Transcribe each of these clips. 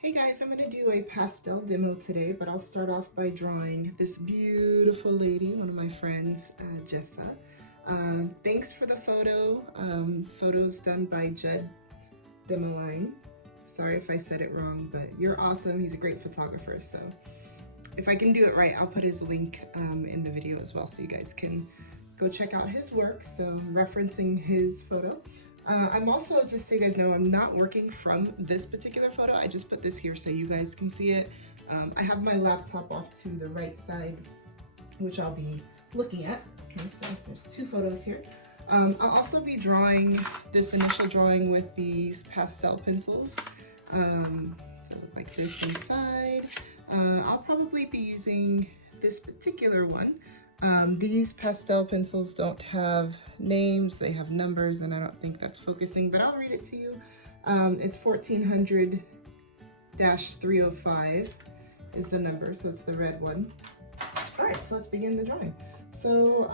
Hey guys, I'm going to do a pastel demo today, but I'll start off by drawing this beautiful lady, one of my friends, Jessa. Thanks for the photo. Photos done by Jed Demoline. Sorry if I said it wrong, but you're awesome. He's a great photographer, so if I can do it right, I'll put his link in the video as well so you guys can go check out his work. So I'm referencing his photo. I'm also, just so you guys know, I'm not working from this particular photo. I just put this here so you guys can see it. I have my laptop off to the right side, which I'll be looking at. Okay, so there's two photos here. I'll also be drawing this initial drawing with these pastel pencils. So it look like this inside. I'll probably be using this particular one. These pastel pencils don't have names, they have numbers, and I don't think that's focusing, but I'll read it to you. It's 1400-305 is the number, so it's the red one. All right, so let's begin the drawing. So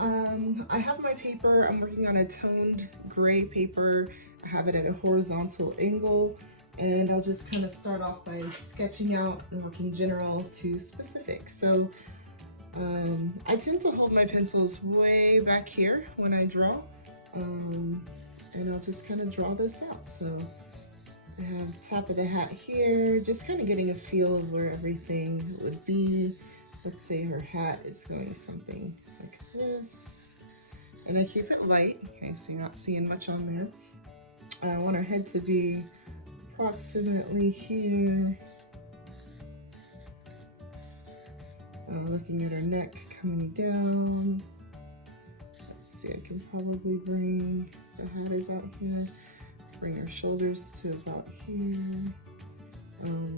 I have my paper. I'm working on a toned gray paper. I have it at a horizontal angle, and I'll just kind of start off by sketching out and working general to specific. So I tend to hold my pencils way back here when I draw, and I'll just kind of draw this out. So I have the top of the hat here, just kind of getting a feel of where everything would be. Let's say her hat is going something like this, and I keep it light, okay, so you're not seeing much on there. I want her head to be approximately here. Looking at her neck coming down. Let's see, I can probably bring, the hat is out here, bring her shoulders to about here.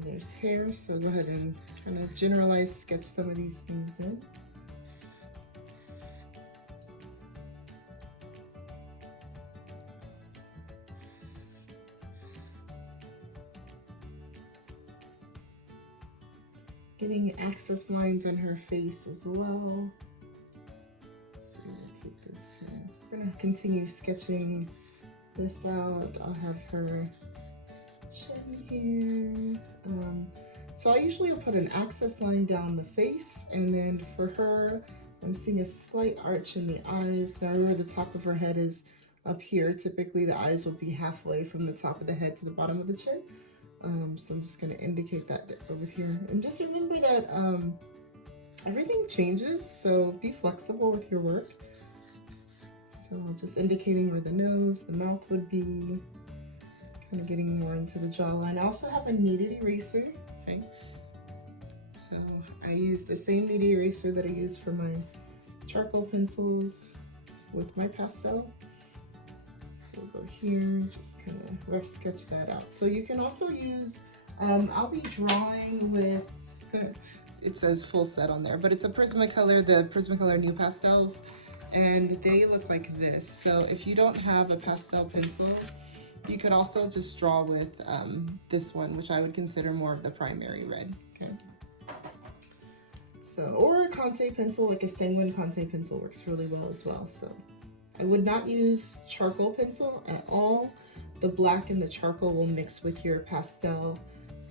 There's hair, so go ahead and kind of generalize, sketch some of these things in. Getting access lines on her face as well. Let's see, we'll take this here. We're gonna continue sketching this out. I'll have her chin here. So I usually will put an access line down the face, and then for her, I'm seeing a slight arch in the eyes. Now remember, the top of her head is up here. Typically the eyes will be halfway from the top of the head to the bottom of the chin. So I'm just going to indicate that over here. And just remember that everything changes, so be flexible with your work. So just indicating where the nose, the mouth would be, kind of getting more into the jawline. I also have a kneaded eraser, okay? So I use the same kneaded eraser that I use for my charcoal pencils with my pastel. We'll go here, just kind of rough sketch that out. So you can also use, I'll be drawing with, it says full set on there, but it's a Prismacolor, the Prismacolor Nupastels, and they look like this. So if you don't have a pastel pencil, you could also just draw with this one, which I would consider more of the primary red, okay? So, or a Conte pencil, like a Sanguine Conte pencil works really well as well, so. I would not use charcoal pencil at all. The black and the charcoal will mix with your pastel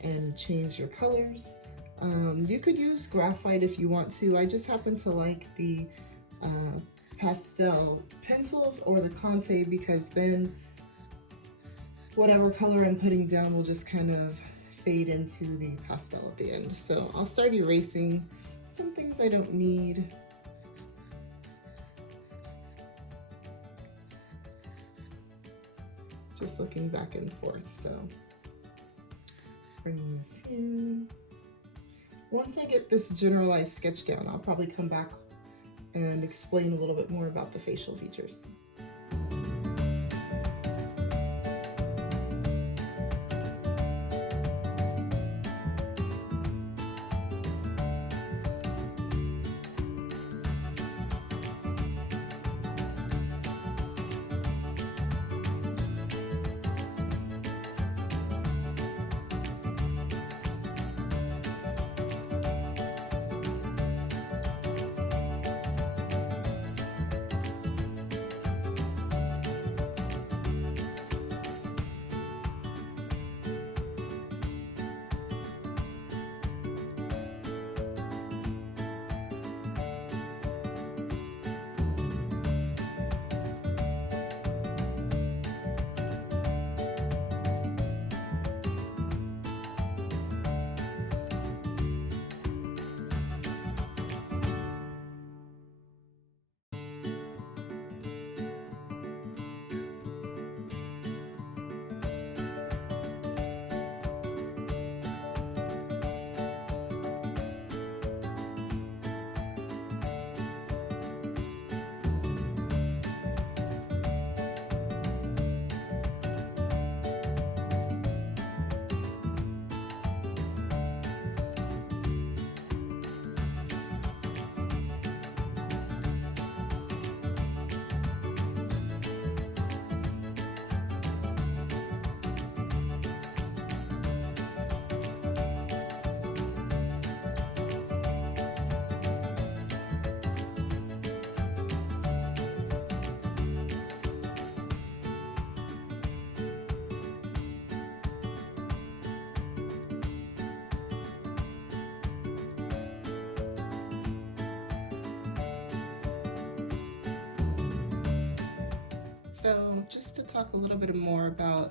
and change your colors. You could use graphite if you want to. I just happen to like the pastel pencils or the Conte, because then whatever color I'm putting down will just kind of fade into the pastel at the end. So I'll start erasing some things I don't need. Just looking back and forth, so bringing this here. Once I get this generalized sketch down, I'll probably come back and explain a little bit more about the facial features. so just to talk a little bit more about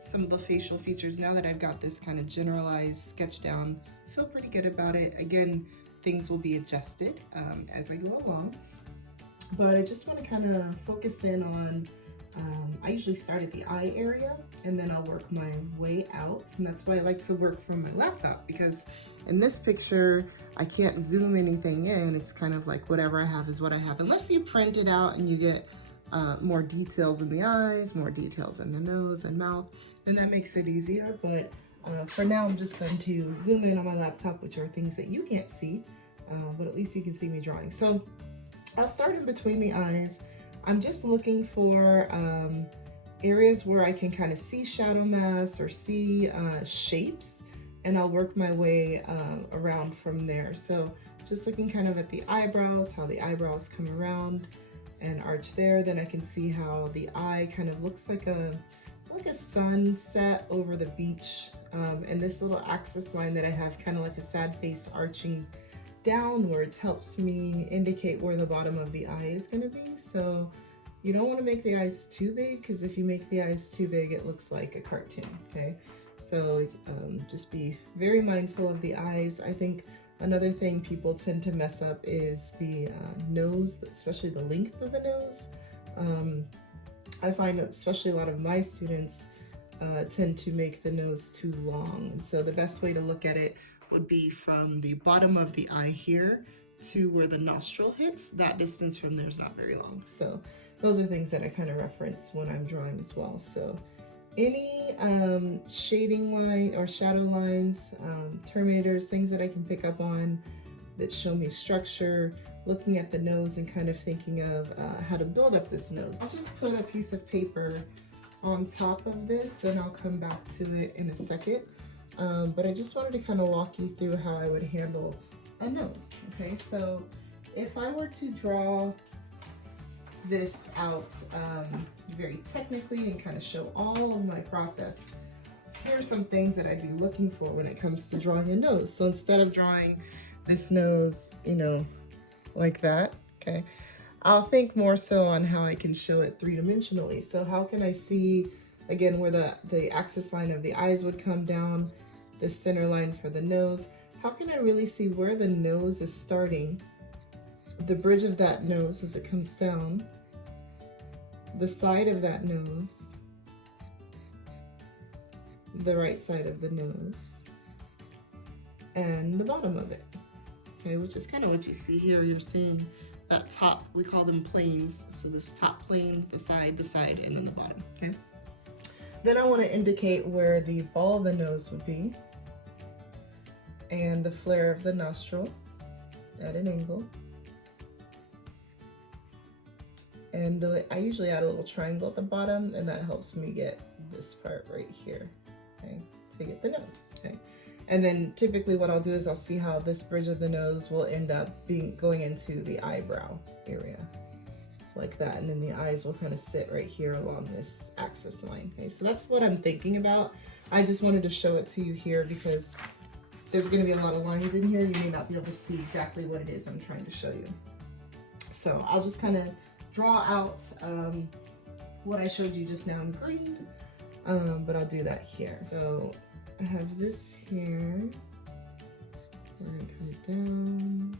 some of the facial features, now that I've got this kind of generalized sketch down, I feel pretty good about it. Again, things will be adjusted as I go along, but I just want to kind of focus in on, I usually start at the eye area and then I'll work my way out, and that's why I like to work from my laptop, because in this picture I can't zoom anything in. It's kind of like whatever I have is what I have, unless you print it out and you get more details in the eyes, more details in the nose and mouth, then that makes it easier. But for now, I'm just going to zoom in on my laptop, which are things that you can't see, but at least you can see me drawing. So I'll start in between the eyes. I'm just looking for areas where I can kind of see shadow masks or see shapes, and I'll work my way around from there. So just looking kind of at the eyebrows, how the eyebrows come around and arch there. Then I can see how the eye kind of looks like a sunset over the beach. And this little axis line that I have, kind of like a sad face arching downwards, helps me indicate where the bottom of the eye is going to be. So you don't want to make the eyes too big, because if you make the eyes too big, it looks like a cartoon, okay? So just be very mindful of the eyes. I think another thing people tend to mess up is the nose, especially the length of the nose. I find that especially a lot of my students tend to make the nose too long. And so the best way to look at it would be from the bottom of the eye here to where the nostril hits. That distance from there is not very long. So those are things that I kind of reference when I'm drawing as well. So any shading line or shadow lines, terminators, things that I can pick up on that show me structure, looking at the nose and kind of thinking of how to build up this nose. I'll just put a piece of paper on top of this and I'll come back to it in a second. But I just wanted to kind of walk you through how I would handle a nose. Okay, so if I were to draw this out very technically and kind of show all of my process, here are some things that I'd be looking for when it comes to drawing a nose. So instead of drawing this nose, you know, like that, okay, I'll think more so on how I can show it three-dimensionally. So how can I see, again, where the axis line of the eyes would come down, the center line for the nose? How can I really see where the nose is starting, the bridge of that nose as it comes down, the side of that nose, the right side of the nose, and the bottom of it, okay, which is kind of what you see here. You're seeing that top, we call them planes. So this top plane, the side, and then the bottom, okay? Then I want to indicate where the ball of the nose would be, and the flare of the nostril at an angle. And I usually add a little triangle at the bottom, and that helps me get this part right here, okay, to get the nose, okay? And then typically what I'll do is I'll see how this bridge of the nose will end up going into the eyebrow area, like that. And then the eyes will kind of sit right here along this axis line, okay? So that's what I'm thinking about. I just wanted to show it to you here because there's gonna be a lot of lines in here. You may not be able to see exactly what it is I'm trying to show you. So I'll just kind of draw out what I showed you just now in green, but I'll do that here. So I have this here. We're gonna come down,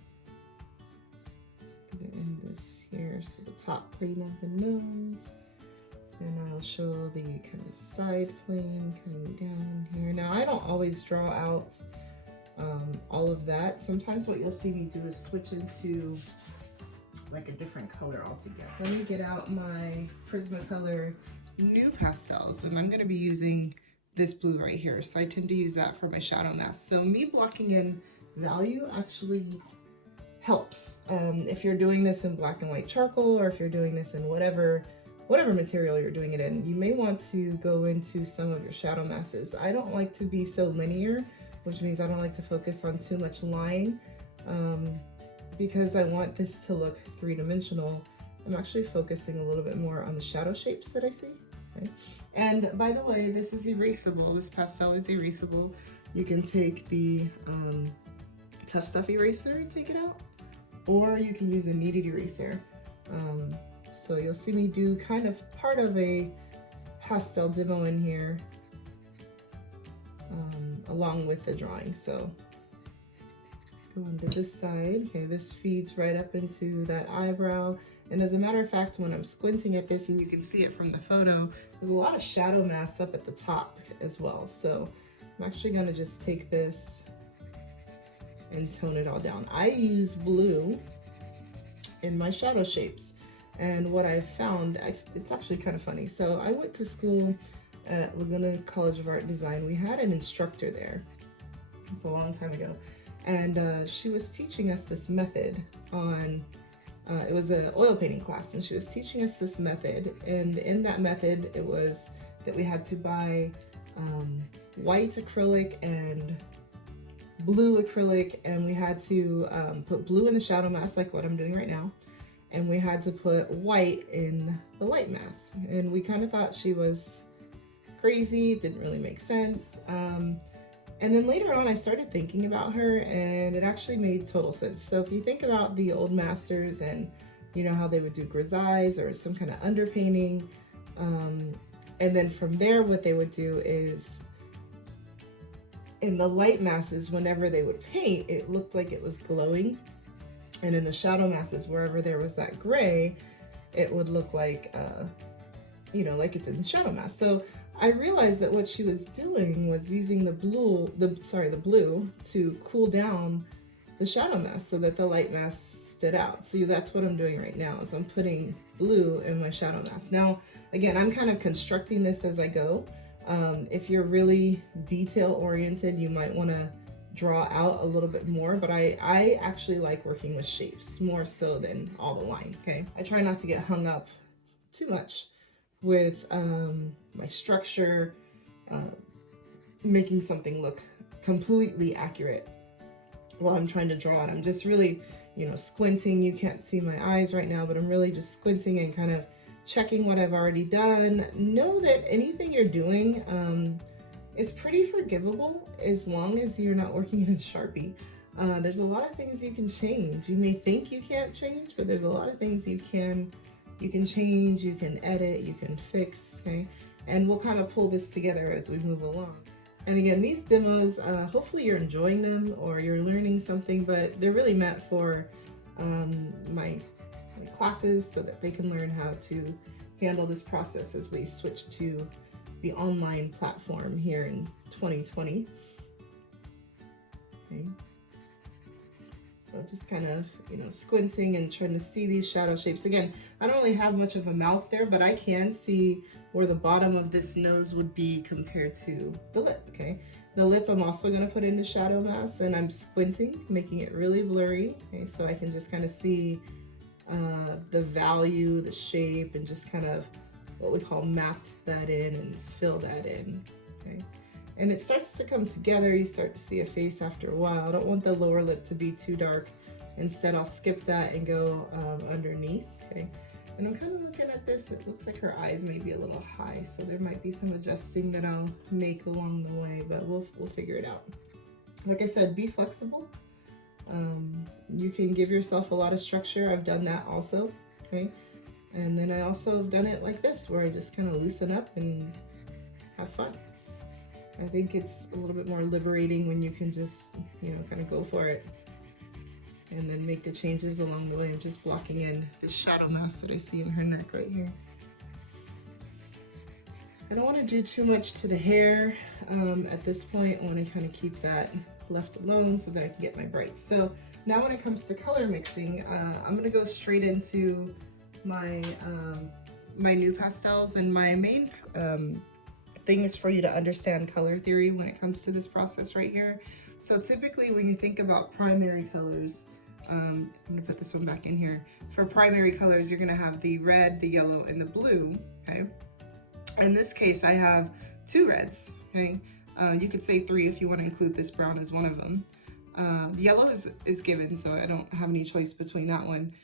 gonna end this here. So the top plane of the nose, and I'll show the kind of side plane coming down here. Now I don't always draw out all of that. Sometimes what you'll see me do is switch into like a different color altogether. Let me get out my Prismacolor Nupastels, and I'm gonna be using this blue right here. So I tend to use that for my shadow mask. So me blocking in value actually helps. If you're doing this in black and white charcoal, or if you're doing this in whatever material you're doing it in, you may want to go into some of your shadow masks. I don't like to be so linear, which means I don't like to focus on too much line, because I want this to look three-dimensional. I'm actually focusing a little bit more on the shadow shapes that I see. Okay? And by the way, this is erasable. This pastel is erasable. You can take the Tough Stuff eraser and take it out, or you can use a kneaded eraser. So you'll see me do kind of part of a pastel demo in here along with the drawing. So go into this side. Okay, this feeds right up into that eyebrow. And as a matter of fact, when I'm squinting at this, and you can see it from the photo, there's a lot of shadow mass up at the top as well. So I'm actually gonna just take this and tone it all down. I use blue in my shadow shapes. And what I found, it's actually kind of funny. So I went to school at Laguna College of Art and Design. We had an instructor there. It's a long time ago. And she was teaching us this method on, it was an oil painting class, and she was teaching us this method. And in that method, it was that we had to buy white acrylic and blue acrylic, and we had to put blue in the shadow mask, like what I'm doing right now, and we had to put white in the light mask. And we kind of thought she was crazy, it didn't really make sense. And then later on I started thinking about her, and it actually made total sense. So if you think about the old masters, and you know how they would do grisailles or some kind of underpainting, and then from there what they would do is, in the light masses, whenever they would paint, it looked like it was glowing. And in the shadow masses, wherever there was that gray, it would look like, you know, like it's in the shadow mask. So I realized that what she was doing was using the blue to cool down the shadow mask so that the light mask stood out. So that's what I'm doing right now, is I'm putting blue in my shadow mask. Now, again, I'm kind of constructing this as I go. If you're really detail oriented, you might want to draw out a little bit more, but I actually like working with shapes more so than all the line, okay? I try not to get hung up too much with my structure, making something look completely accurate while I'm trying to draw it. I'm just really, you know, squinting. You can't see my eyes right now, but I'm really just squinting and kind of checking what I've already done. Know that anything you're doing is pretty forgivable as long as you're not working in a Sharpie. There's a lot of things you can change. You may think you can't change, but there's a lot of things you can change, you can edit, you can fix, okay? And we'll kind of pull this together as we move along. And again, these demos, hopefully you're enjoying them or you're learning something, but they're really meant for my classes so that they can learn how to handle this process as we switch to the online platform here in 2020. Okay. So just kind of, you know, squinting and trying to see these shadow shapes. Again, I don't really have much of a mouth there, but I can see where the bottom of this nose would be compared to the lip, okay? The lip I'm also gonna put into shadow mask, and I'm squinting, making it really blurry, okay? So I can just kind of see the value, the shape, and just kind of what we call map that in and fill that in, okay? And it starts to come together. You start to see a face after a while. I don't want the lower lip to be too dark. Instead, I'll skip that and go underneath, okay? And I'm kind of looking at this. It looks like her eyes may be a little high, so there might be some adjusting that I'll make along the way, but we'll figure it out. Like I said, be flexible. You can give yourself a lot of structure. I've done that also, okay? And then I also have done it like this, where I just kind of loosen up and have fun. I think it's a little bit more liberating when you can just, you know, kind of go for it and then make the changes along the way. I'm just blocking in the shadow mask that I see in her neck right here. I don't want to do too much to the hair at this point. I want to kind of keep that left alone so that I can get my brights. So now when it comes to color mixing, I'm going to go straight into my my Nupastels, and my main thing is for you to understand color theory when it comes to this process right here. So typically when you think about primary colors, I'm gonna put this one back in here. For primary colors, you're gonna have the red, the yellow, and the blue, okay? In this case, I have 2 reds, okay? You could say 3 if you wanna include this brown as one of them. The yellow is given, so I don't have any choice between that one.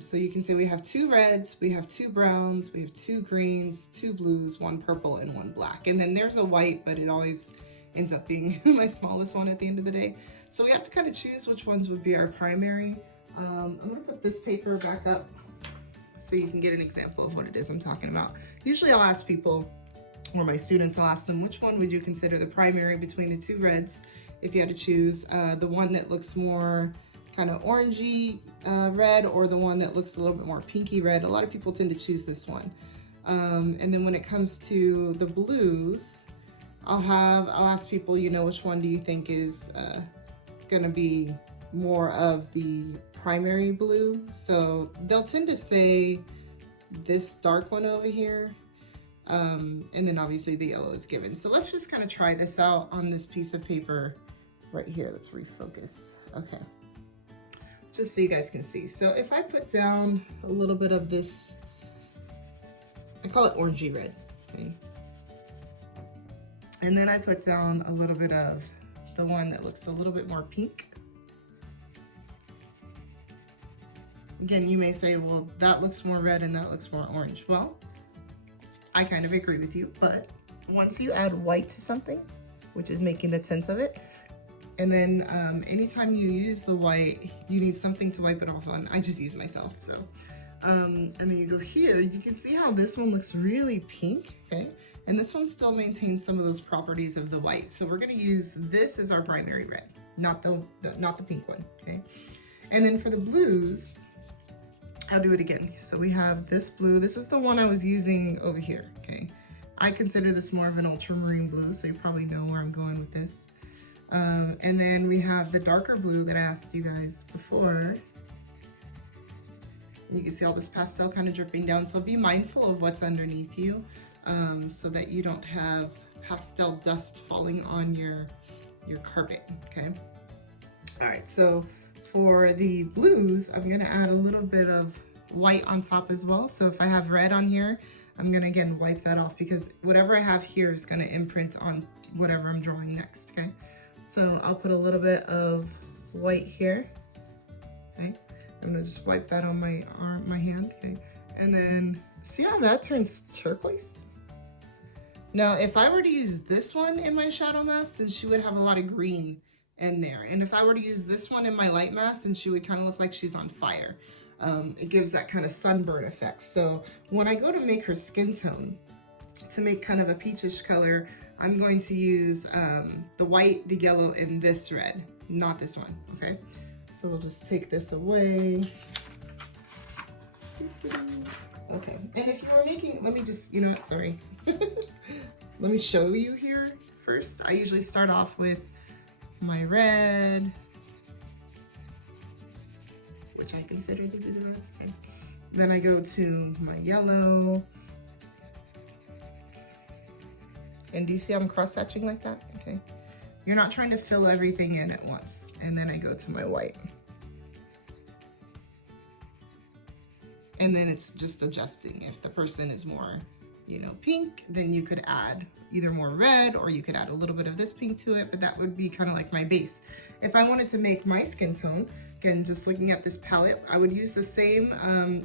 So you can say we have 2 reds, we have 2 browns, we have 2 greens, 2 blues, 1 purple, and 1 black. And then there's a white, but it always ends up being my smallest one at the end of the day. So we have to kind of choose which ones would be our primary. I'm gonna put this paper back up so you can get an example of what it is I'm talking about. Usually I'll ask people, or my students, I'll ask them, which one would you consider the primary between the two reds if you had to choose? The one that looks more kind of orangey red, or the one that looks a little bit more pinky red. A lot of people tend to choose this one. And then when it comes to the blues, I'll ask people, you know, which one do you think is gonna be more of the primary blue? So they'll tend to say this dark one over here, and then obviously the yellow is given. So let's just kind of try this out on this piece of paper right here. Let's refocus. Okay, just so you guys can see. So if I put down a little bit of this, I call it orangey red, okay? And then I put down a little bit of the one that looks a little bit more pink. Again, you may say, well, that looks more red and that looks more orange. Well, I kind of agree with you, but once you add white to something, which is making the tints of it, and then anytime you use the white, you need something to wipe it off on. I just use myself, so. And then you go here, you can see how this one looks really pink, okay? And this one still maintains some of those properties of the white. So we're gonna use this as our primary red, not the pink one, okay? And then for the blues, I'll do it again. So we have this blue. This is the one I was using over here, okay? I consider this more of an ultramarine blue, so you probably know where I'm going with this. And then we have the darker blue that I asked you guys before. You can see all this pastel kind of dripping down, so be mindful of what's underneath you, so that you don't have pastel dust falling on your carpet, okay? All right, so for the blues, I'm gonna add a little bit of white on top as well. So if I have red on here, I'm gonna again wipe that off, because whatever I have here is gonna imprint on whatever I'm drawing next, okay? So I'll put a little bit of white here, okay? I'm gonna just wipe that on my arm, my hand, okay? And then see how that turns turquoise? Now, if I were to use this one in my shadow mask, then she would have a lot of green in there. And if I were to use this one in my light mask, then she would kind of look like she's on fire. It gives that kind of sunburn effect. So when I go to make her skin tone, to make kind of a peachish color, I'm going to use the white, the yellow, and this red, not this one, okay? So we'll just take this away. Okay, and if you are making, let me just, you know what, sorry. Let me show you here first. I usually start off with my red, which I consider to be the red. Okay. Then I go to my yellow. And do you see I'm cross-hatching like that? Okay. You're not trying to fill everything in at once. And then I go to my white. And then it's just adjusting. If the person is more, you know, pink, then you could add either more red, or you could add a little bit of this pink to it, but that would be kind of like my base. If I wanted to make my skin tone, again, just looking at this palette, I would use the same,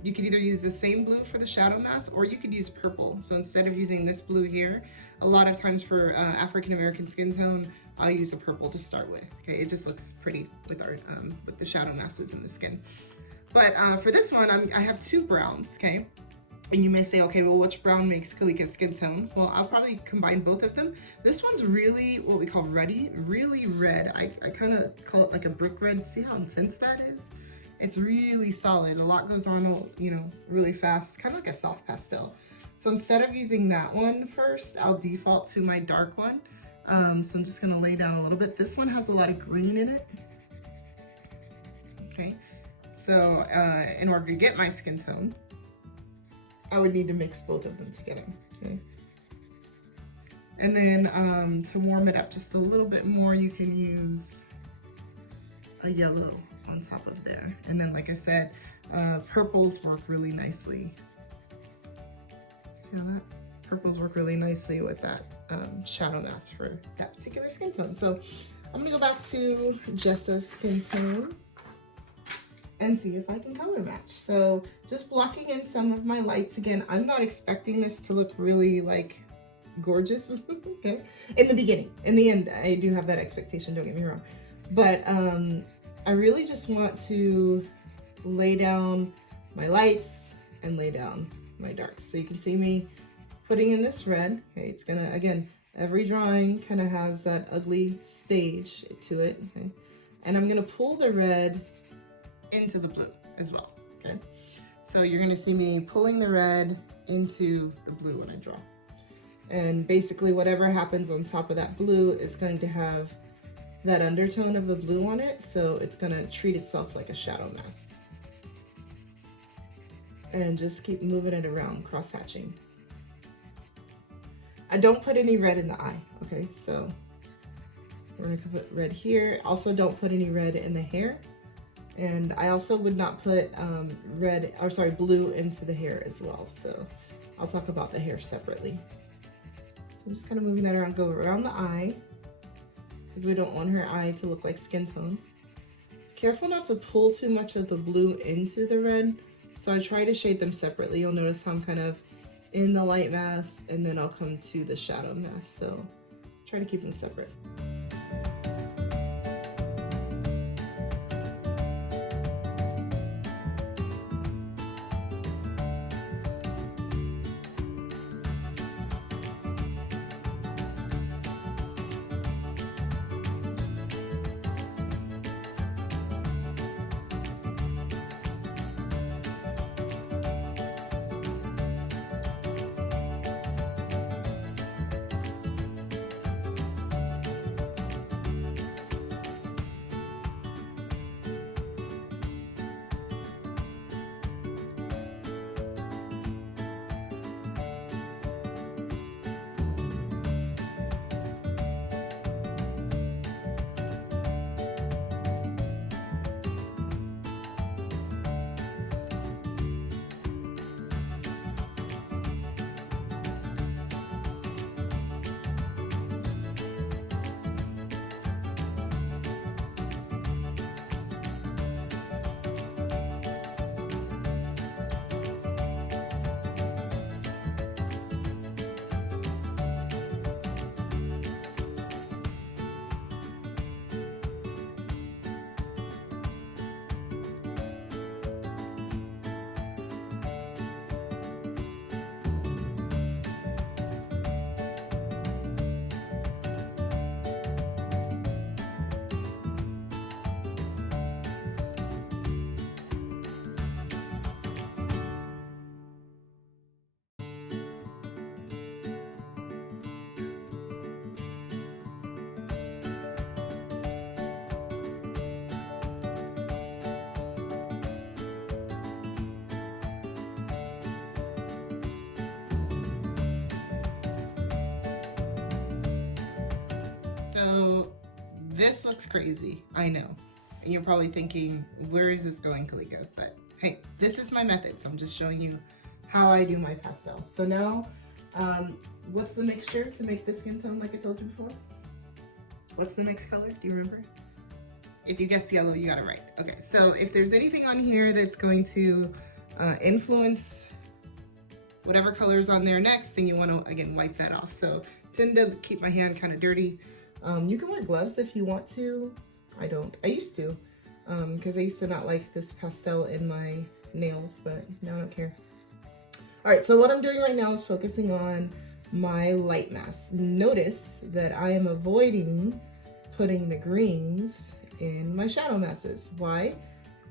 you could either use the same blue for the shadow mask, or you could use purple. So instead of using this blue here, a lot of times for African-American skin tone, I'll use a purple to start with. Okay, it just looks pretty with our with the shadow masks in the skin. But for this one, I have two browns, okay? And you may say, okay, well, which brown makes Kalika's skin tone? Well, I'll probably combine both of them. This one's really what we call really red. I kind of call it like a brick red. See how intense that is? It's really solid. A lot goes on, you know, really fast, kind of like a soft pastel. So instead of using that one first, I'll default to my dark one. So I'm just gonna lay down a little bit. This one has a lot of green in it. Okay, so in order to get my skin tone, I would need to mix both of them together, okay? And then to warm it up just a little bit more, you can use a yellow on top of there. And then, like I said, purples work really nicely. See how that? Purples work really nicely with that shadow mask for that particular skin tone. So I'm gonna go back to Jessa's skin tone and see if I can color match. So just blocking in some of my lights. Again, I'm not expecting this to look really like gorgeous, okay? In the beginning. In the end, I do have that expectation, don't get me wrong. But I really just want to lay down my lights and lay down my darks. So you can see me putting in this red. Okay, it's gonna, again, every drawing kind of has that ugly stage to it. Okay? And I'm gonna pull the red into the blue as well. Okay, so you're gonna see me pulling the red into the blue when I draw. And basically whatever happens on top of that blue is going to have that undertone of the blue on it, so it's gonna treat itself like a shadow mask. And just keep moving it around, cross-hatching. I don't put any red in the eye, okay? So we're gonna put red here. Also don't put any red in the hair. And I also would not put blue into the hair as well. So I'll talk about the hair separately. So I'm just kind of moving that around, go around the eye, because we don't want her eye to look like skin tone. Careful not to pull too much of the blue into the red. So I try to shade them separately. You'll notice how I'm kind of in the light mask and then I'll come to the shadow mask. So try to keep them separate. So this looks crazy, I know. And you're probably thinking, where is this going, Kalika? But hey, this is my method. So I'm just showing you how I do my pastel. So now, what's the mixture to make the skin tone like I told you before? What's the next color? Do you remember? If you guessed yellow, you got it right. Okay, so if there's anything on here that's going to influence whatever color is on there next, then you want to, again, wipe that off. So tend to keep my hand kind of dirty. You can wear gloves if you want to. I don't. I used to, because I used to not like this pastel in my nails, but now I don't care. All right, so what I'm doing right now is focusing on my light mask. Notice that I am avoiding putting the greens in my shadow masks. Why?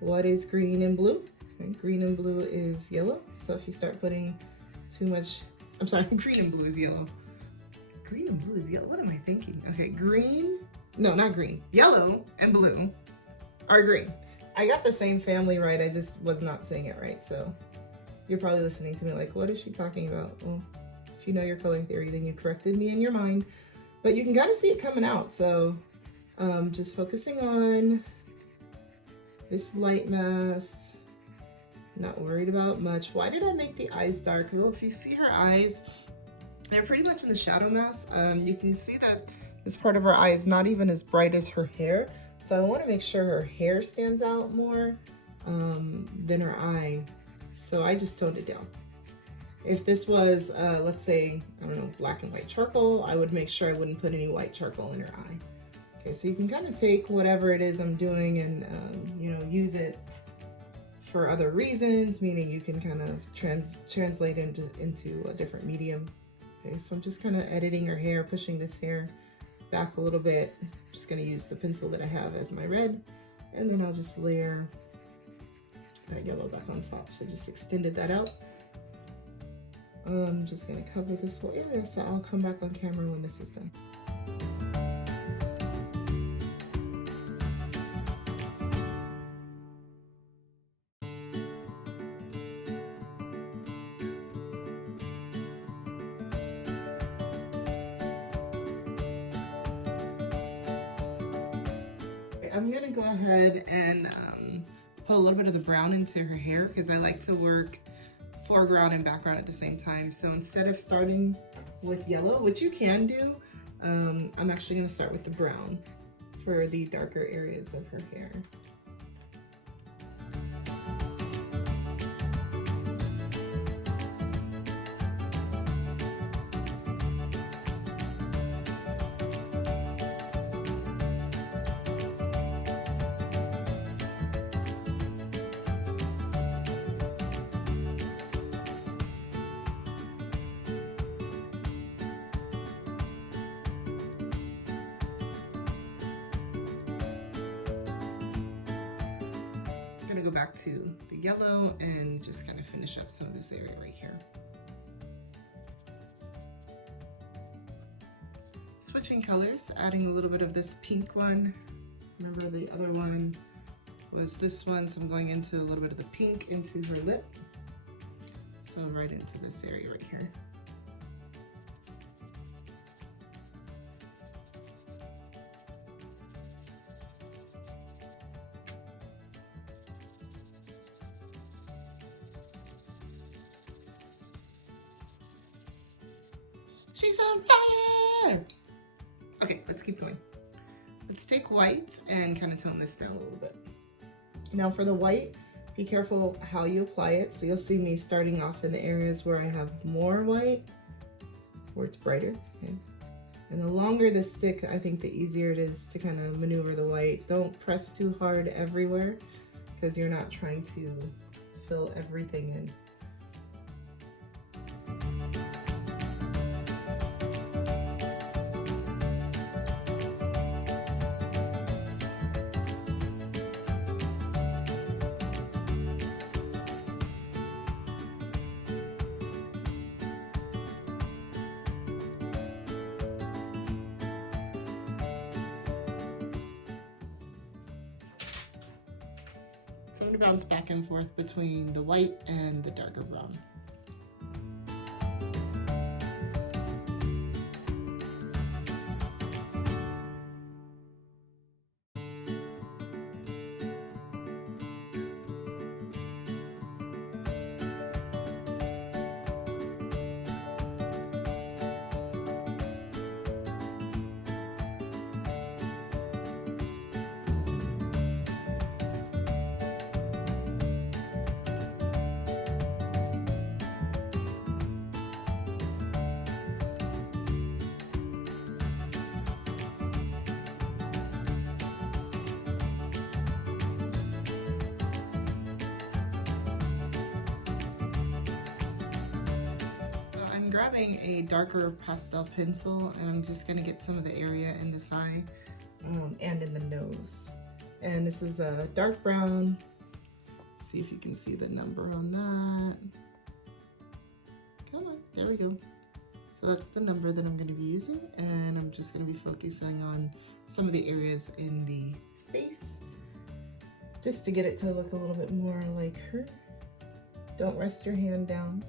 What is green and blue? Okay, green and blue is yellow. So if you start putting too much, I'm sorry, green and blue is yellow. Green and blue is yellow. What am I thinking? Okay, green, no, not green. Yellow and blue are green. I got the same family right. I just was not saying it right. So you're probably listening to me like, what is she talking about? Well, if you know your color theory, then you corrected me in your mind. But you can kind of see it coming out. So just focusing on this light mask. Not worried about much. Why did I make the eyes dark? Well, if you see her eyes, they're pretty much in the shadow mask. You can see that this part of her eye is not even as bright as her hair. So I want to make sure her hair stands out more than her eye. So I just toned it down. If this was, let's say, I don't know, black and white charcoal, I would make sure I wouldn't put any white charcoal in her eye. Okay, so you can kind of take whatever it is I'm doing and, you know, use it for other reasons, meaning you can kind of translate into a different medium. Okay, so I'm just kind of editing her hair, pushing this hair back a little bit. I'm just going to use the pencil that I have as my red, and then I'll just layer that yellow back on top. So just extended that out. I'm just going to cover this whole area, so I'll come back on camera when this is done. I'm gonna go ahead and put a little bit of the brown into her hair because I like to work foreground and background at the same time. So instead of starting with yellow, which you can do, I'm actually gonna start with the brown for the darker areas of her hair. Go back to the yellow and just kind of finish up some of this area right here. Switching colors, adding a little bit of this pink one. Remember the other one was this one, so I'm going into a little bit of the pink into her lip. So right into this area right here. She's on fire! Okay, let's keep going. Let's take white and kind of tone this down a little bit. Now for the white, be careful how you apply it. So you'll see me starting off in the areas where I have more white, where it's brighter. Okay? And the longer the stick, I think the easier it is to kind of maneuver the white. Don't press too hard everywhere because you're not trying to fill everything in. So I'm going to bounce back and forth between the white and the darker brown. Grabbing a darker pastel pencil, and I'm just going to get some of the area in this eye and in the nose. And this is a dark brown. See if you can see the number on that. Come on, there we go. So that's the number that I'm going to be using, and I'm just going to be focusing on some of the areas in the face just to get it to look a little bit more like her. Don't rest your hand down.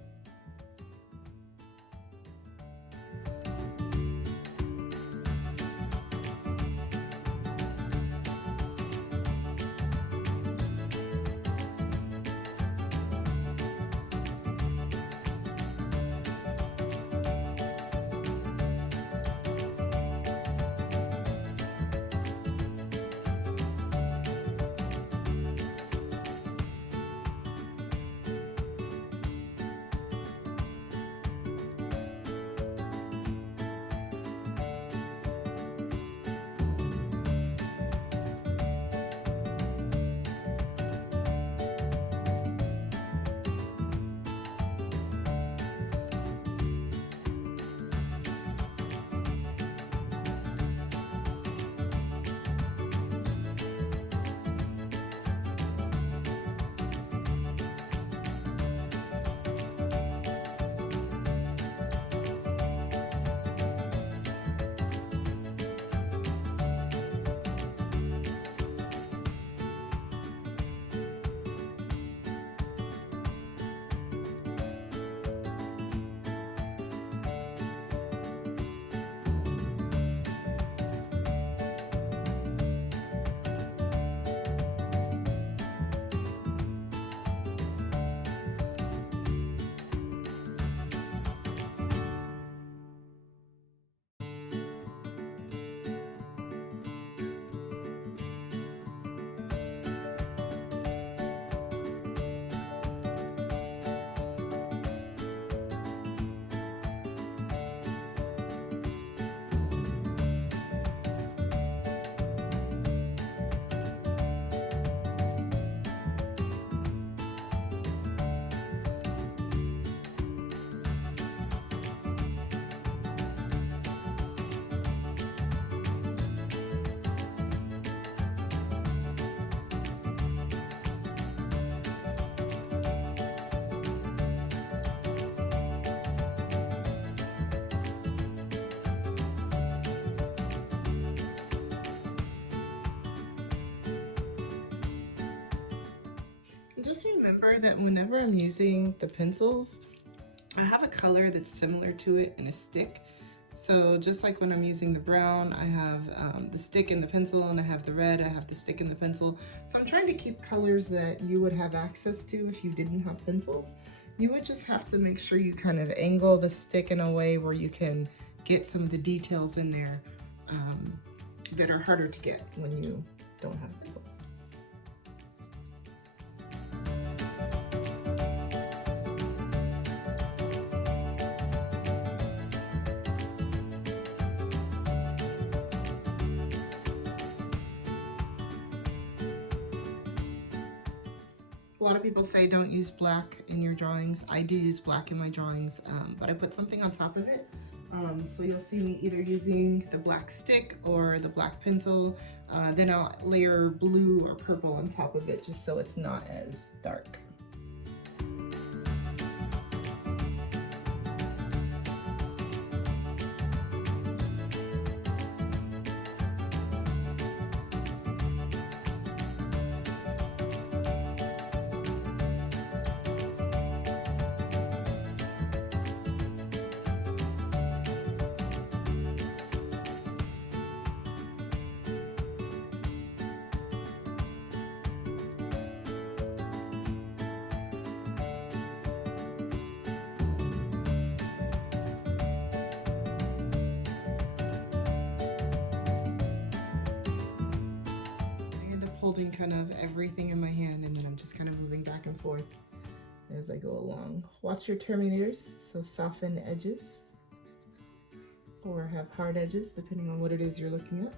just remember that whenever I'm using the pencils, I have a color that's similar to it in a stick. So just like when I'm using the brown, I have the stick and the pencil, and I have the red, I have the stick and the pencil. So I'm trying to keep colors that you would have access to if you didn't have pencils. You would just have to make sure you kind of angle the stick in a way where you can get some of the details in there that are harder to get when you don't have a pencil. A lot of people say don't use black in your drawings. I do use black in my drawings, but I put something on top of it. So you'll see me either using the black stick or the black pencil. Then I'll layer blue or purple on top of it just so it's not as dark. Holding kind of everything in my hand, and then I'm just kind of moving back and forth as I go along. Watch your terminators, so soften edges or have hard edges depending on what it is you're looking at.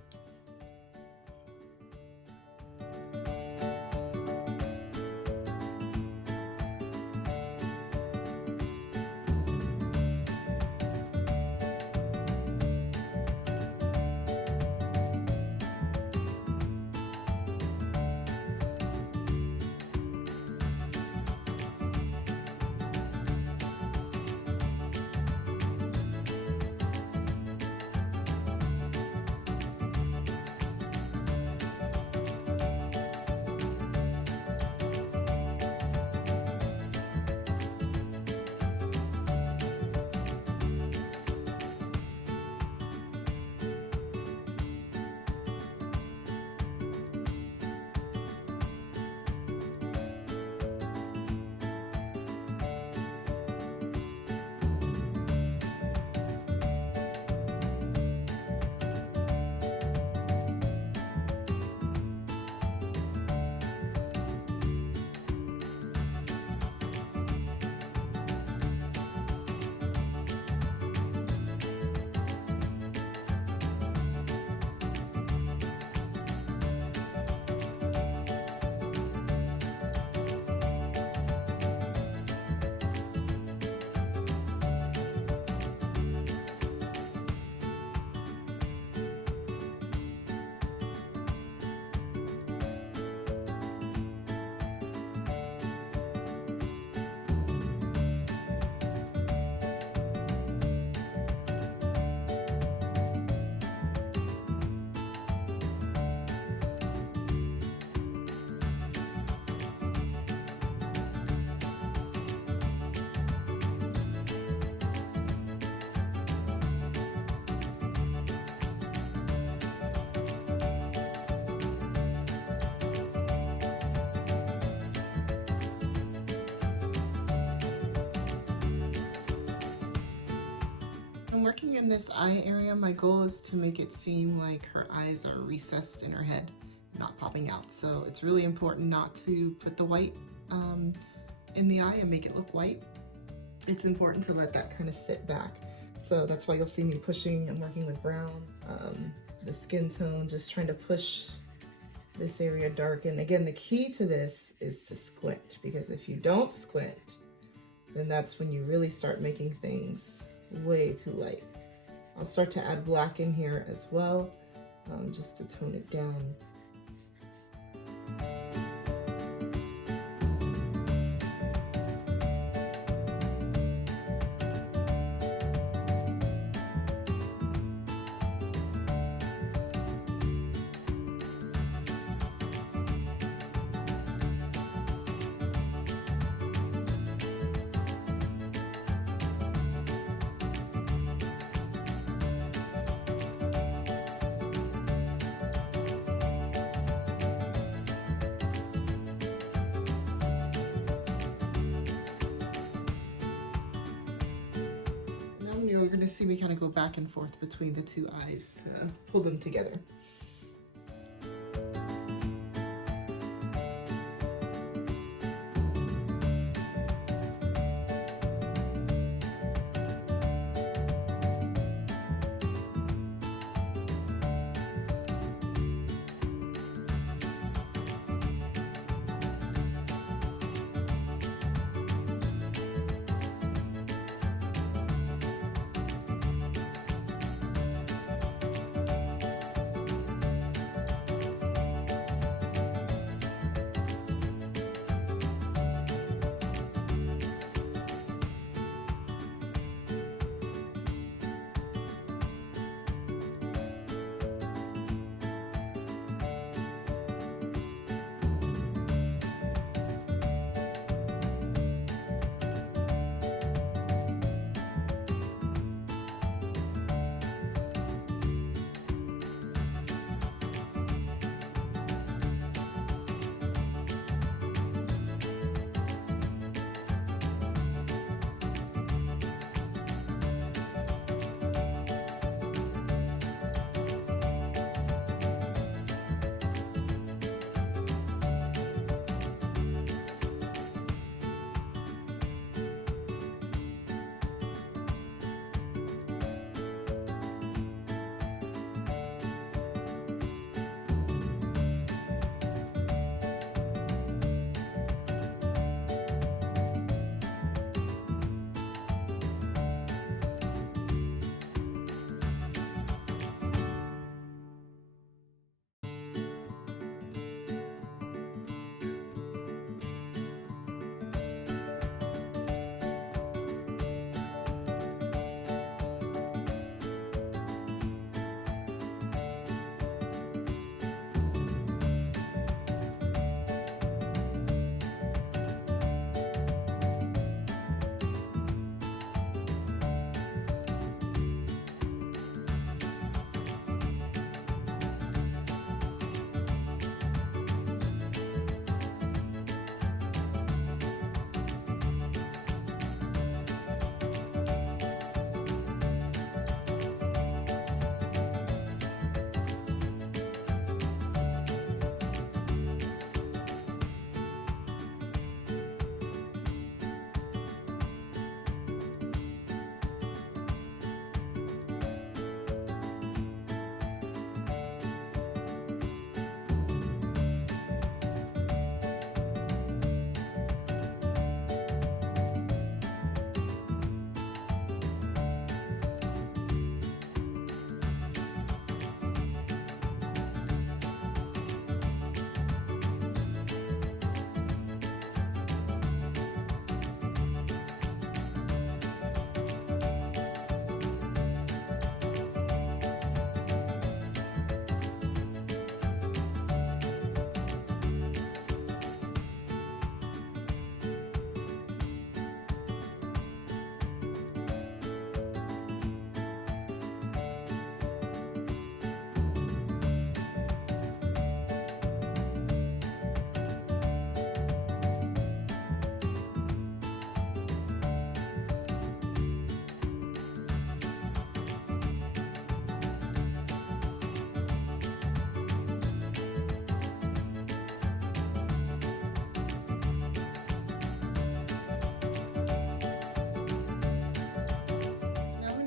I'm working in this eye area. My goal is to make it seem like her eyes are recessed in her head, not popping out. So it's really important not to put the white in the eye and make it look white. It's important to let that kind of sit back. So that's why you'll see me pushing and working with brown, the skin tone, just trying to push this area dark. And again, the key to this is to squint, because if you don't squint, then that's when you really start making things way too light. I'll start to add black in here as well, just to tone it down. you're gonna see me kind of go back and forth between the two eyes to pull them together.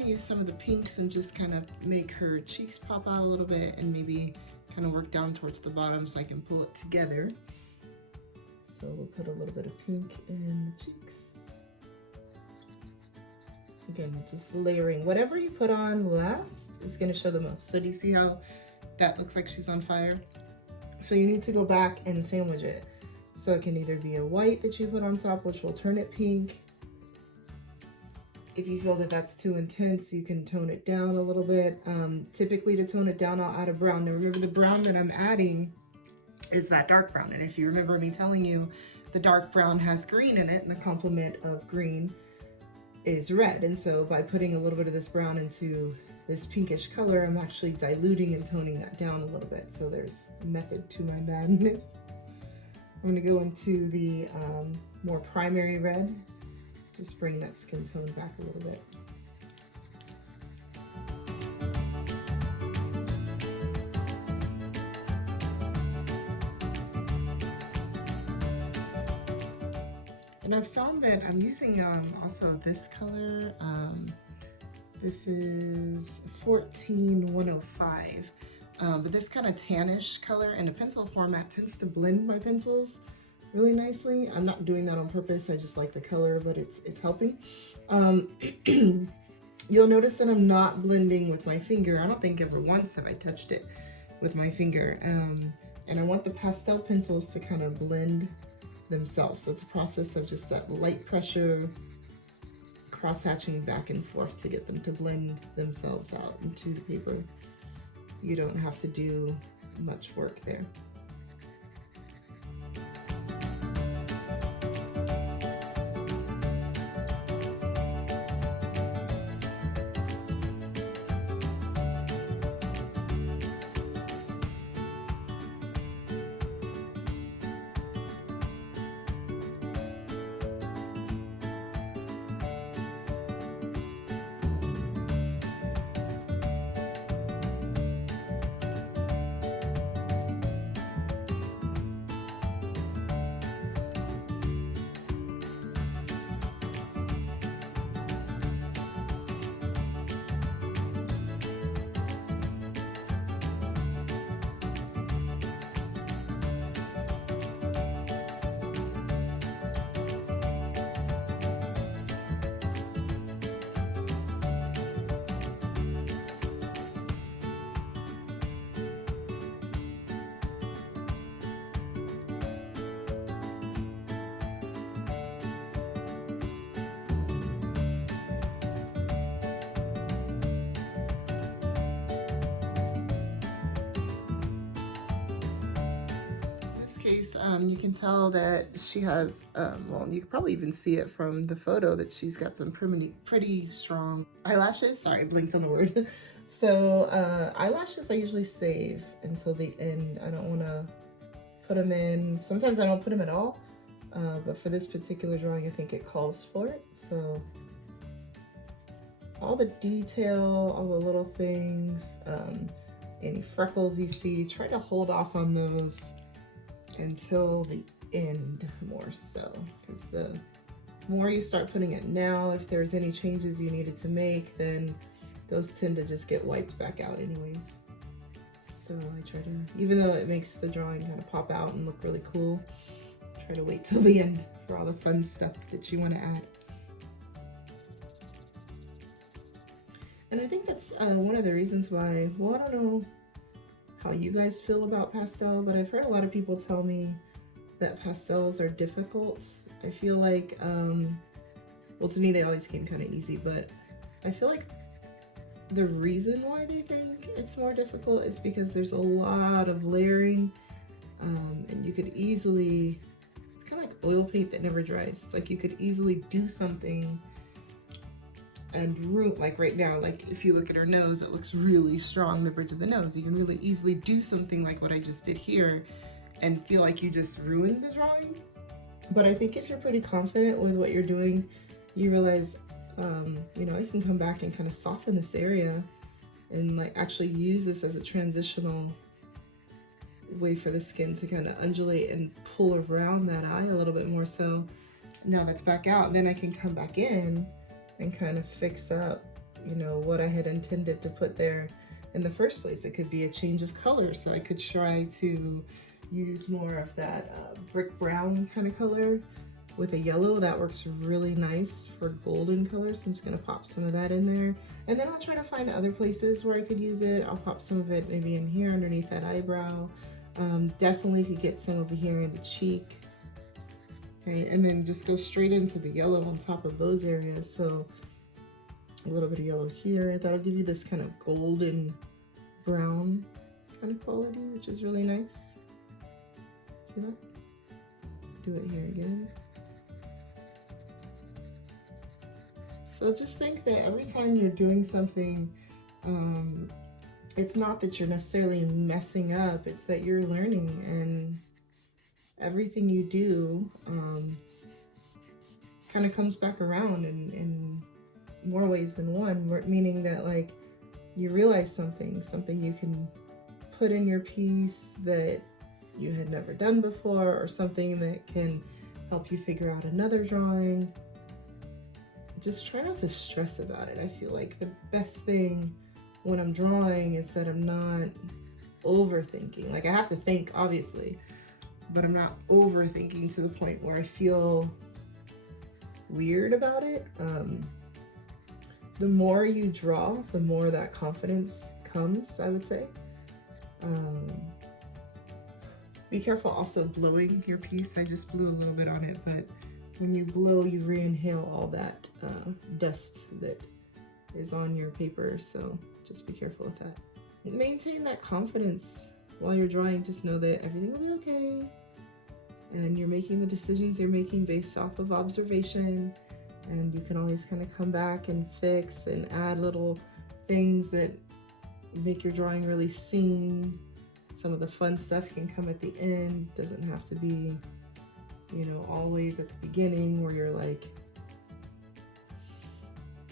Use some of the pinks and just kind of make her cheeks pop out a little bit and maybe kind of work down towards the bottom so I can pull it together. So we'll put a little bit of pink in the cheeks. Again, just layering. Whatever you put on last is going to show the most. So do you see how that looks like she's on fire? So you need to go back and sandwich it. So it can either be a white that you put on top, which will turn it pink. If you feel that that's too intense, you can tone it down a little bit. Typically to tone it down, I'll add a brown. Now remember, the brown that I'm adding is that dark brown. And if you remember me telling you, the dark brown has green in it, and the complement of green is red. And so by putting a little bit of this brown into this pinkish color, I'm actually diluting and toning that down a little bit. So there's a method to my madness. I'm gonna go into the more primary red. Just bring that skin tone back a little bit. And I've found that I'm using also this color. This is 14105. But this kind of tannish color in a pencil format tends to blend my pencils really nicely. I'm not doing that on purpose. I just like the color, but it's helping. You'll notice that I'm not blending with my finger. I don't think ever once have I touched it with my finger. And I want the pastel pencils to kind of blend themselves. So it's a process of just that light pressure, cross-hatching back and forth to get them to blend themselves out into the paper. You don't have to do much work there. Case, you can tell that she has, well, you can probably even see it from the photo that she's got some pretty strong eyelashes. Sorry, I blinked on the word. So eyelashes I usually save until the end. I don't want to put them in. Sometimes I don't put them at all, but for this particular drawing, I think it calls for it. So all the detail, all the little things, any freckles you see, try to hold off on those until the end more so, because the more you start putting it now, if there's any changes you needed to make, then those tend to just get wiped back out anyways. So I try to, even though it makes the drawing kind of pop out and look really cool, try to wait till the end for all the fun stuff that you want to add. And I think that's one of the reasons why, well, I don't know how you guys feel about pastel, but I've heard a lot of people tell me that pastels are difficult. I feel like, well, to me they always came kind of easy, but I feel like the reason why they think it's more difficult is because there's a lot of layering, and you could easily, it's kind of like oil paint that never dries. It's like you could easily do something and root, like right now, like if you look at her nose, it looks really strong, the bridge of the nose. You can really easily do something like what I just did here and feel like you just ruined the drawing. But I think if you're pretty confident with what you're doing, you realize, you know, you can come back and kind of soften this area and like actually use this as a transitional way for the skin to kind of undulate and pull around that eye a little bit more. So now that's back out, then I can come back in and kind of fix up, you know, what I had intended to put there in the first place. It could be a change of color, so I could try to use more of that brick brown kind of color with a yellow. That works really nice for golden colors. I'm just gonna pop some of that in there, and then I'll try to find other places where I could use it. I'll pop some of it maybe in here underneath that eyebrow. Definitely could get some over here in the cheek. Okay, and then just go straight into the yellow on top of those areas. So a little bit of yellow here. That'll give you this kind of golden brown kind of quality, which is really nice. See that? Do it here again. So just think that every time you're doing something, it's not that you're necessarily messing up, it's that you're learning, and everything you do kind of comes back around in more ways than one, meaning that like you realize something you can put in your piece that you had never done before, or something that can help you figure out another drawing. Just try not to stress about it. I feel like the best thing when I'm drawing is that I'm not overthinking. Like, I have to think, obviously, but I'm not overthinking to the point where I feel weird about it. The more you draw, the more that confidence comes, I would say. Be careful also blowing your piece. I just blew a little bit on it, but when you blow, you re-inhale all that dust that is on your paper, so just be careful with that. Maintain that confidence while you're drawing. Just know that everything will be okay, and you're making the decisions you're making based off of observation, and you can always kind of come back and fix and add little things that make your drawing really sing. Some of the fun stuff can come at the end. Doesn't have to be, you know, always at the beginning where you're like,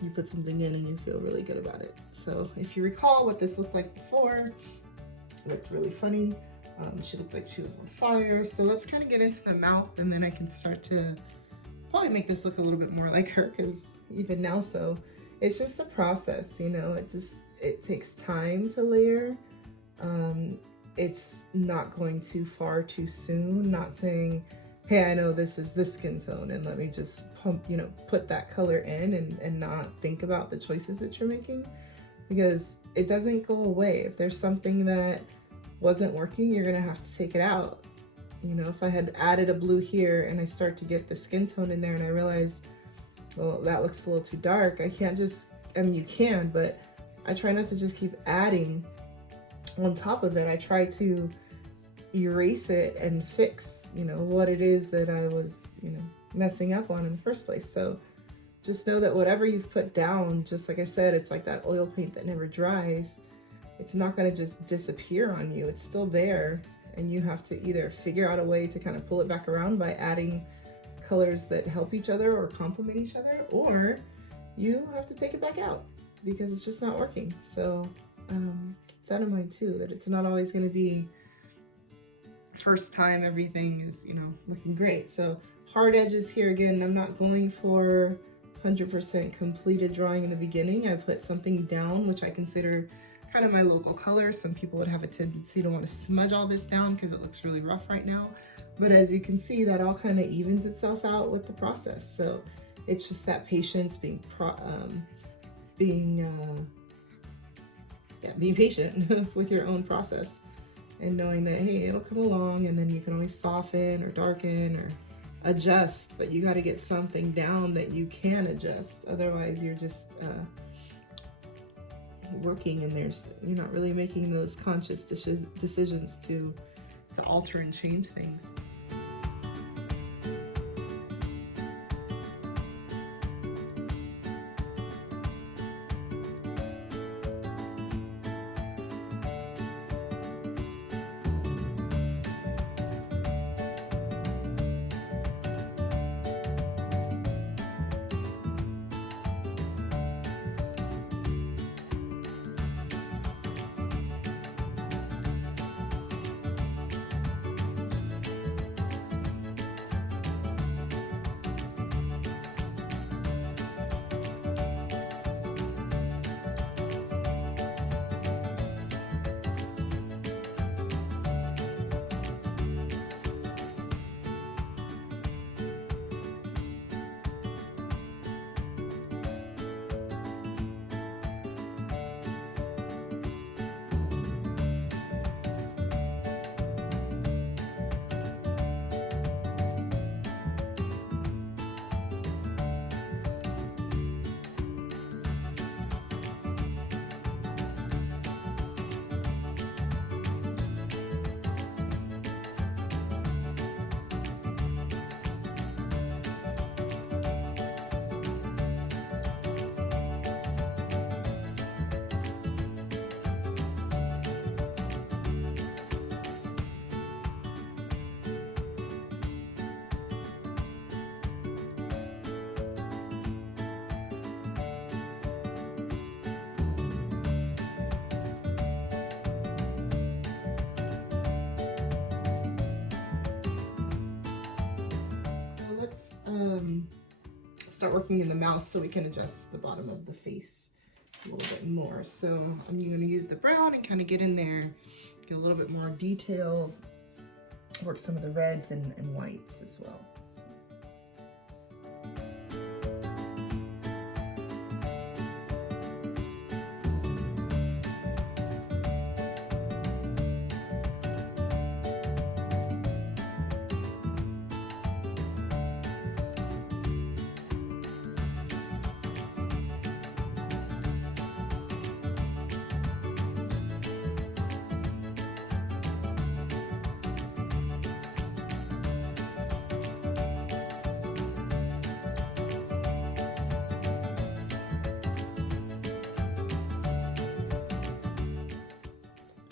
you put something in and you feel really good about it. So if you recall what this looked like before, it looked really funny. She looked like she was on fire. So let's kind of get into the mouth, and then I can start to probably make this look a little bit more like her, because even now, so it's just a process, you know. It takes time to layer. It's not going too far too soon. Not saying, hey, I know this is this skin tone and let me just put that color in and not think about the choices that you're making, because it doesn't go away. If there's something that wasn't working, you're gonna have to take it out. You know, if I had added a blue here and I start to get the skin tone in there and I realize, well, that looks a little too dark, I can't just, I mean, you can, but I try not to just keep adding on top of it. I try to erase it and fix, you know, what it is that I was, you know, messing up on in the first place. So just know that whatever you've put down, just like I said, it's like that oil paint that never dries. It's not going to just disappear on you. It's still there, and you have to either figure out a way to kind of pull it back around by adding colors that help each other or complement each other, or you have to take it back out because it's just not working. So keep that in mind too, that it's not always going to be first time everything is, you know, looking great. So hard edges here, again, I'm not going for 100% completed drawing in the beginning. I put something down, which I consider kind of my local color. Some people would have a tendency to want to smudge all this down because it looks really rough right now. But as you can see, that all kind of evens itself out with the process. So it's just that patience, being patient with your own process, and knowing that, hey, it'll come along, and then you can always soften or darken or adjust, but you got to get something down that you can adjust. Otherwise, you're just working, and you're not really making those conscious decisions to alter and change things. start working in the mouth so we can adjust the bottom of the face a little bit more. So I'm going to use the brown and kind of get in there, get a little bit more detail, work some of the reds and whites as well.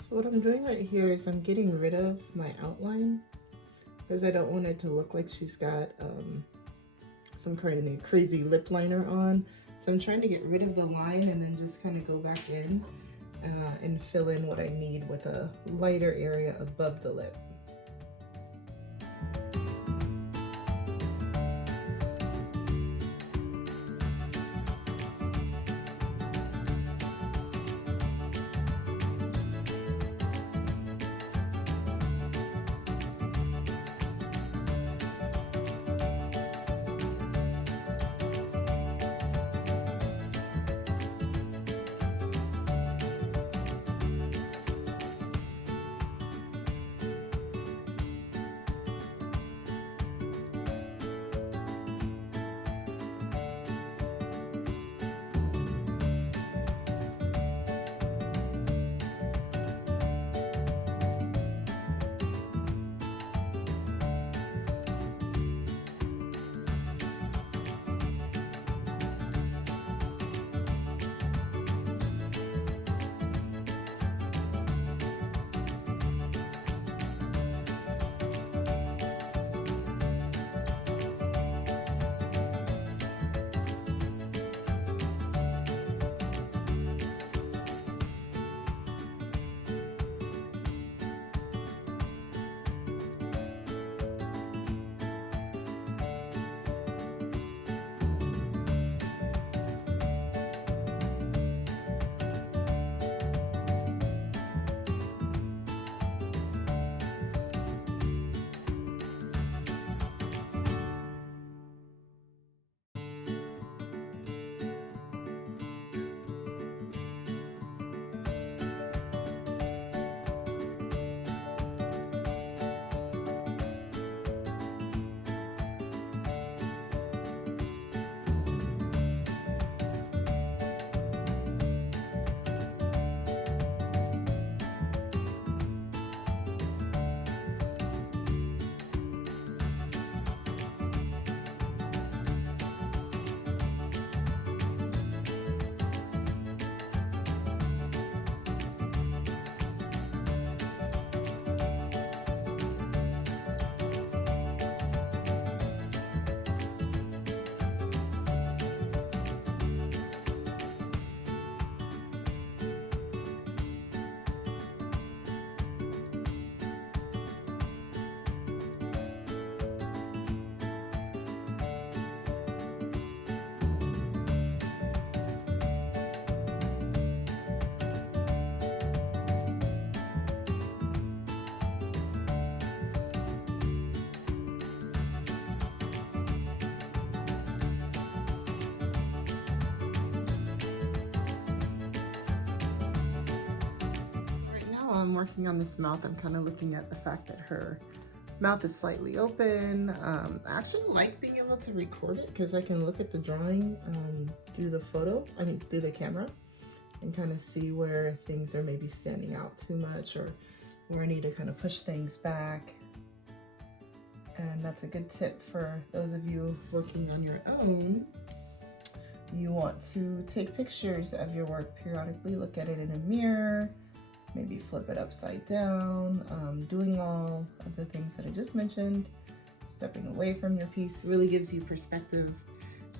So what I'm doing right here is I'm getting rid of my outline because I don't want it to look like she's got some kind of crazy lip liner on. So I'm trying to get rid of the line and then just kind of go back in and fill in what I need with a lighter area above the lip. While I'm working on this mouth, I'm kind of looking at the fact that her mouth is slightly open. I actually like being able to record it because I can look at the drawing through the camera and kind of see where things are maybe standing out too much or where I need to kind of push things back. And that's a good tip for those of you working on your own. You want to take pictures of your work periodically, look at it in a mirror, maybe flip it upside down, doing all of the things that I just mentioned. Stepping away from your piece really gives you perspective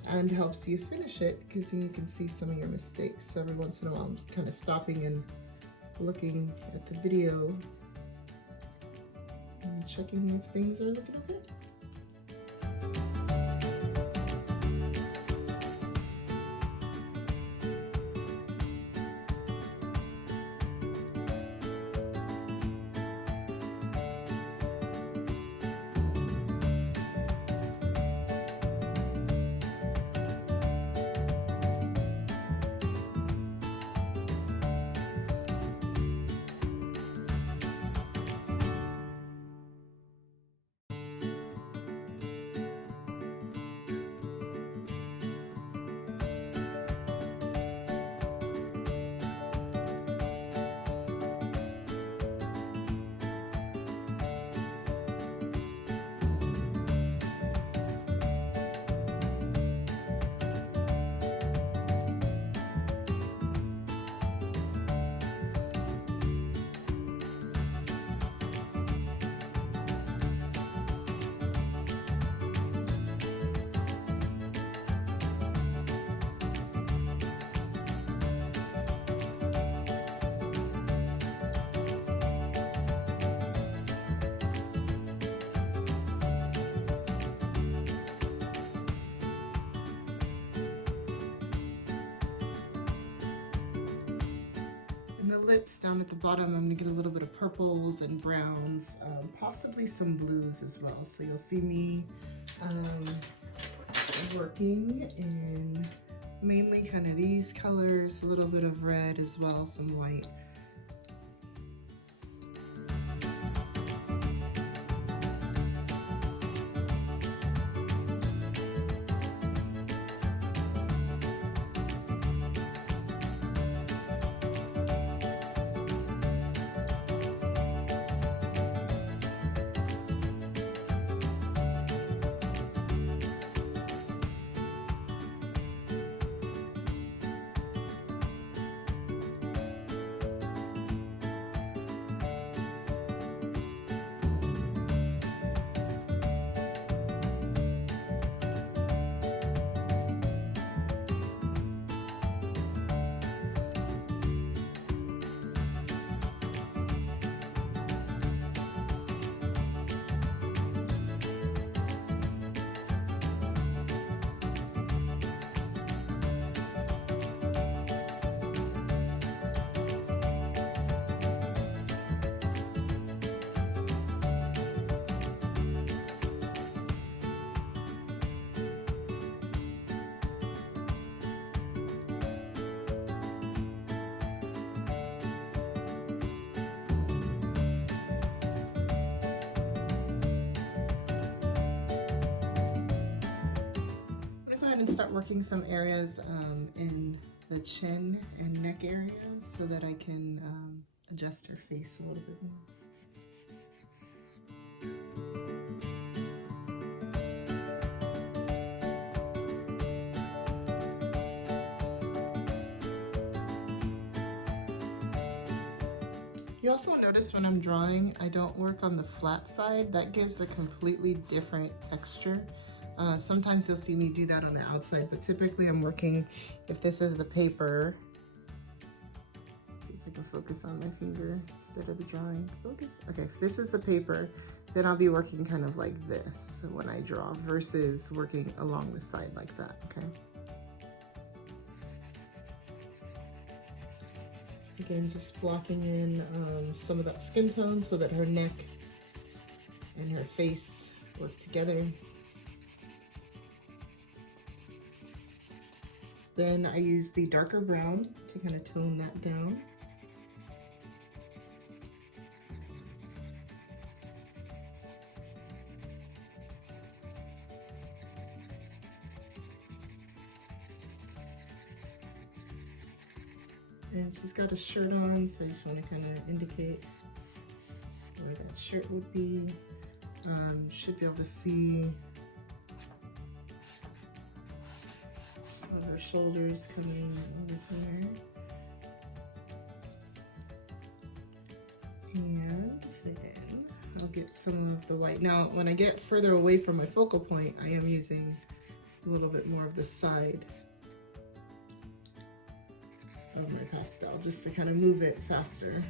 and helps you finish it because then you can see some of your mistakes. So every once in a while I'm kind of stopping and looking at the video and checking if things are looking okay. lips down at the bottom, I'm gonna get a little bit of purples and browns, possibly some blues as well. So you'll see me working in mainly kind of these colors, a little bit of red as well, some white. And start working some areas in the chin and neck area so that I can adjust her face a little bit more. You also notice when I'm drawing, I don't work on the flat side. That gives a completely different texture. Sometimes you'll see me do that on the outside, but typically I'm working, if this is the paper, let's see if I can focus on my finger instead of the drawing. Focus. Okay, if this is the paper, then I'll be working kind of like this when I draw versus working along the side like that, okay? Again, just blocking in some of that skin tone so that her neck and her face work together. Then I use the darker brown to kind of tone that down. And she's got a shirt on, so I just want to kind of indicate where that shirt would be. Should be able to see some of her shoulders coming over here. And then I'll get some of the white. Now, when I get further away from my focal point, I am using a little bit more of the side of my pastel, just to kind of move it faster.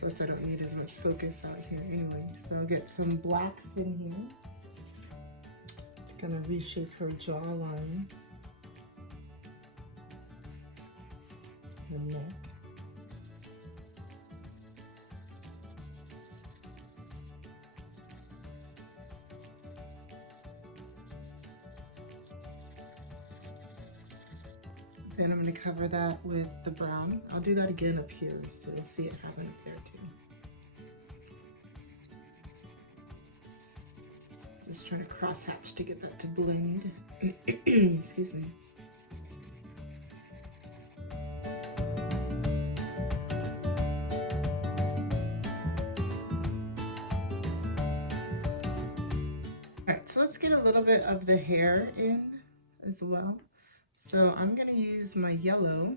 Plus I don't need as much focus out here anyway. So I'll get some blacks in here to kind of reshape her jawline and neck. Then I'm going to cover that with the brown. I'll do that again up here, so you'll see it happen up there too. Just trying to cross hatch to get that to blend. Excuse me. Alright, so let's get a little bit of the hair in as well. So I'm going to use my yellow,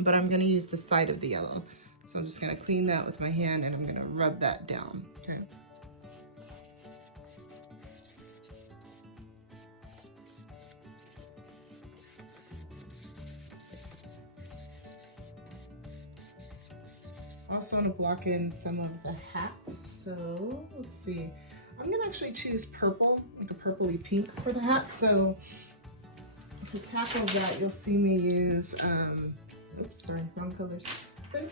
but I'm going to use the side of the yellow. So I'm just going to clean that with my hand and I'm going to rub that down, okay? Also want to block in some of the hat. So let's see. I'm going to actually choose purple, like a purpley pink for the hat. So to tackle that, you'll see me use Oops, sorry, wrong colors. Okay.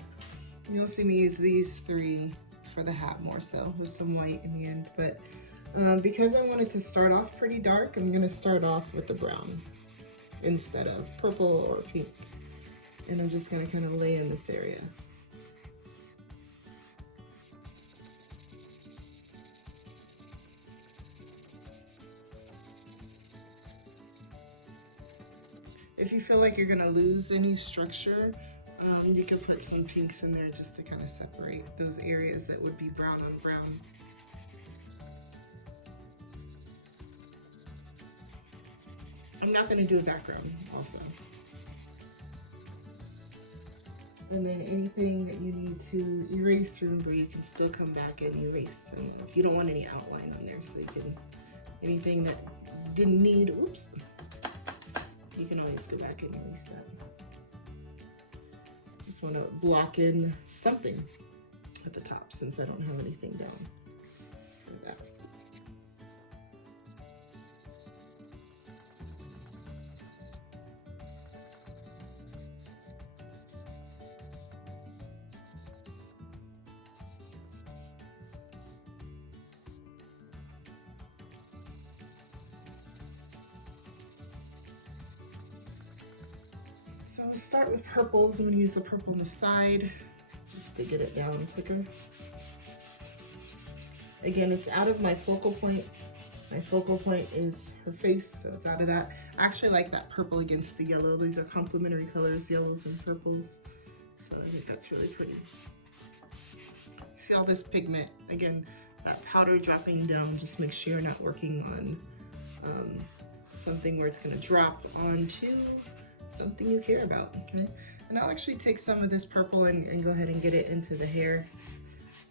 You'll see me use these three for the hat more so, with some white in the end. But because I wanted to start off pretty dark, I'm gonna start off with the brown instead of purple or pink. And I'm just gonna kind of lay in this area. If you feel like you're gonna lose any structure, you can put some pinks in there just to kind of separate those areas that would be brown on brown. I'm not gonna do a background also. And then anything that you need to erase, remember you can still come back and erase. And you don't want any outline on there, so you can, anything that didn't need, oops, you can always go back and erase that. Just want to block in something at the top since I don't have anything down like that. So we'll start with purples. I'm going to use the purple on the side just to get it down quicker. Again, it's out of my focal point. My focal point is her face, so it's out of that. I actually like that purple against the yellow. These are complementary colors, yellows and purples. So I think that's really pretty. See all this pigment? Again, that powder dropping down, just make sure you're not working on something where it's going to drop onto something you care about, okay? And I'll actually take some of this purple and go ahead and get it into the hair.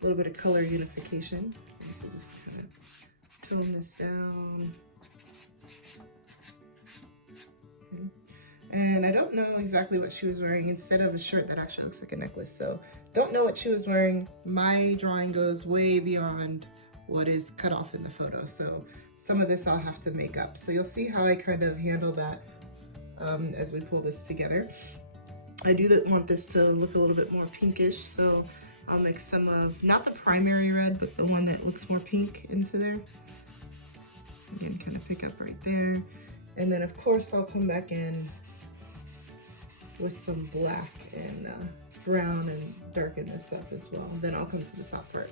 A little bit of color unification. So just kind of tone this down. Okay. And I don't know exactly what she was wearing. Instead of a shirt, that actually looks like a necklace. So don't know what she was wearing. My drawing goes way beyond what is cut off in the photo. So some of this I'll have to make up. So you'll see how I kind of handle that as we pull this together. I do want this to look a little bit more pinkish, so I'll mix some of, not the primary red, but the one that looks more pink into there. Again, kind of pick up right there. And then of course I'll come back in with some black and brown and darken this up as well. Then I'll come to the top part.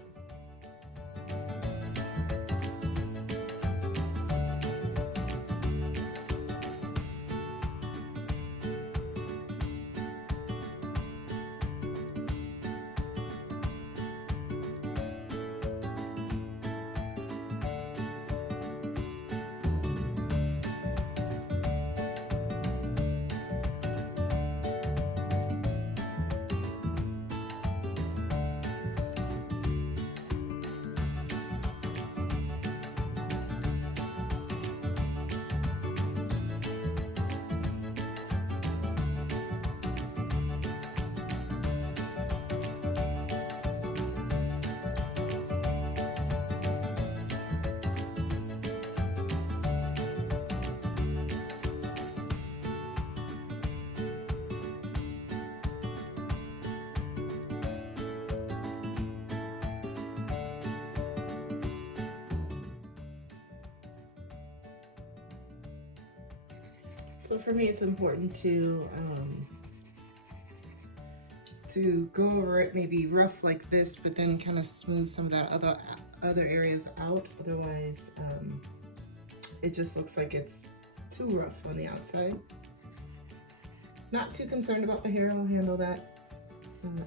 So for me, it's important to go over it maybe rough like this, but then kind of smooth some of that other areas out. Otherwise, it just looks like it's too rough on the outside. Not too concerned about the hair. I'll handle that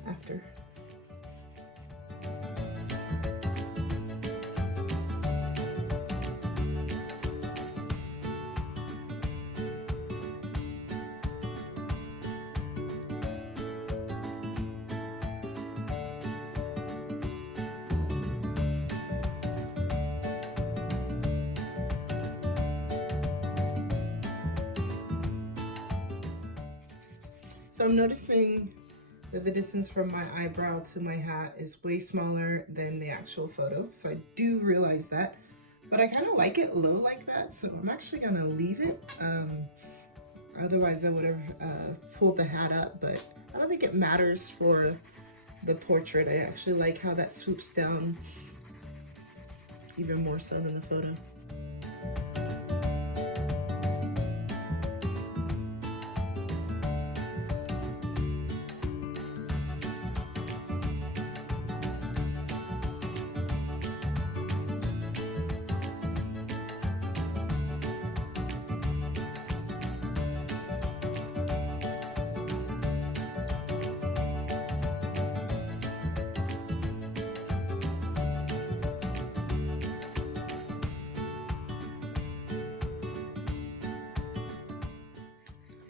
after. So I'm noticing that the distance from my eyebrow to my hat is way smaller than the actual photo. So I do realize that, but I kind of like it low like that. So I'm actually gonna leave it. Otherwise I would have pulled the hat up, but I don't think it matters for the portrait. I actually like how that swoops down even more so than the photo.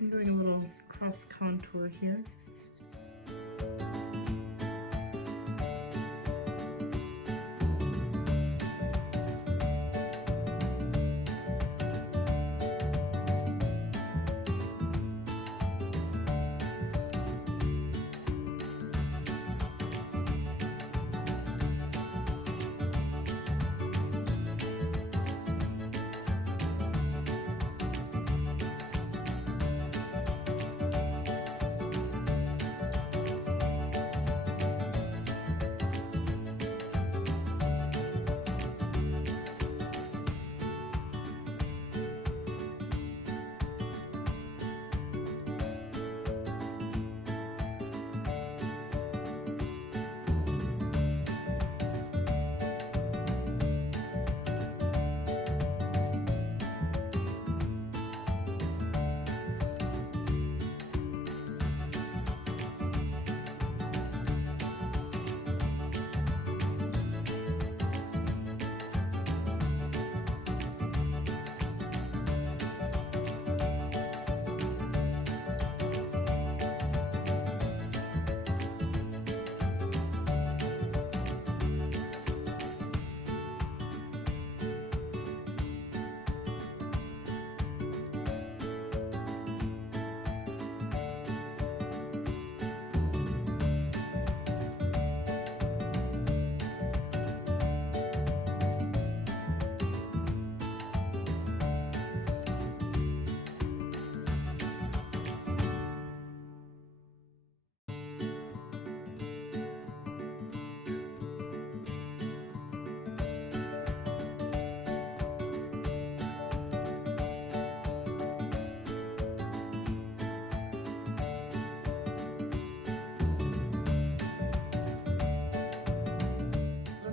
I'm doing a little cross contour here.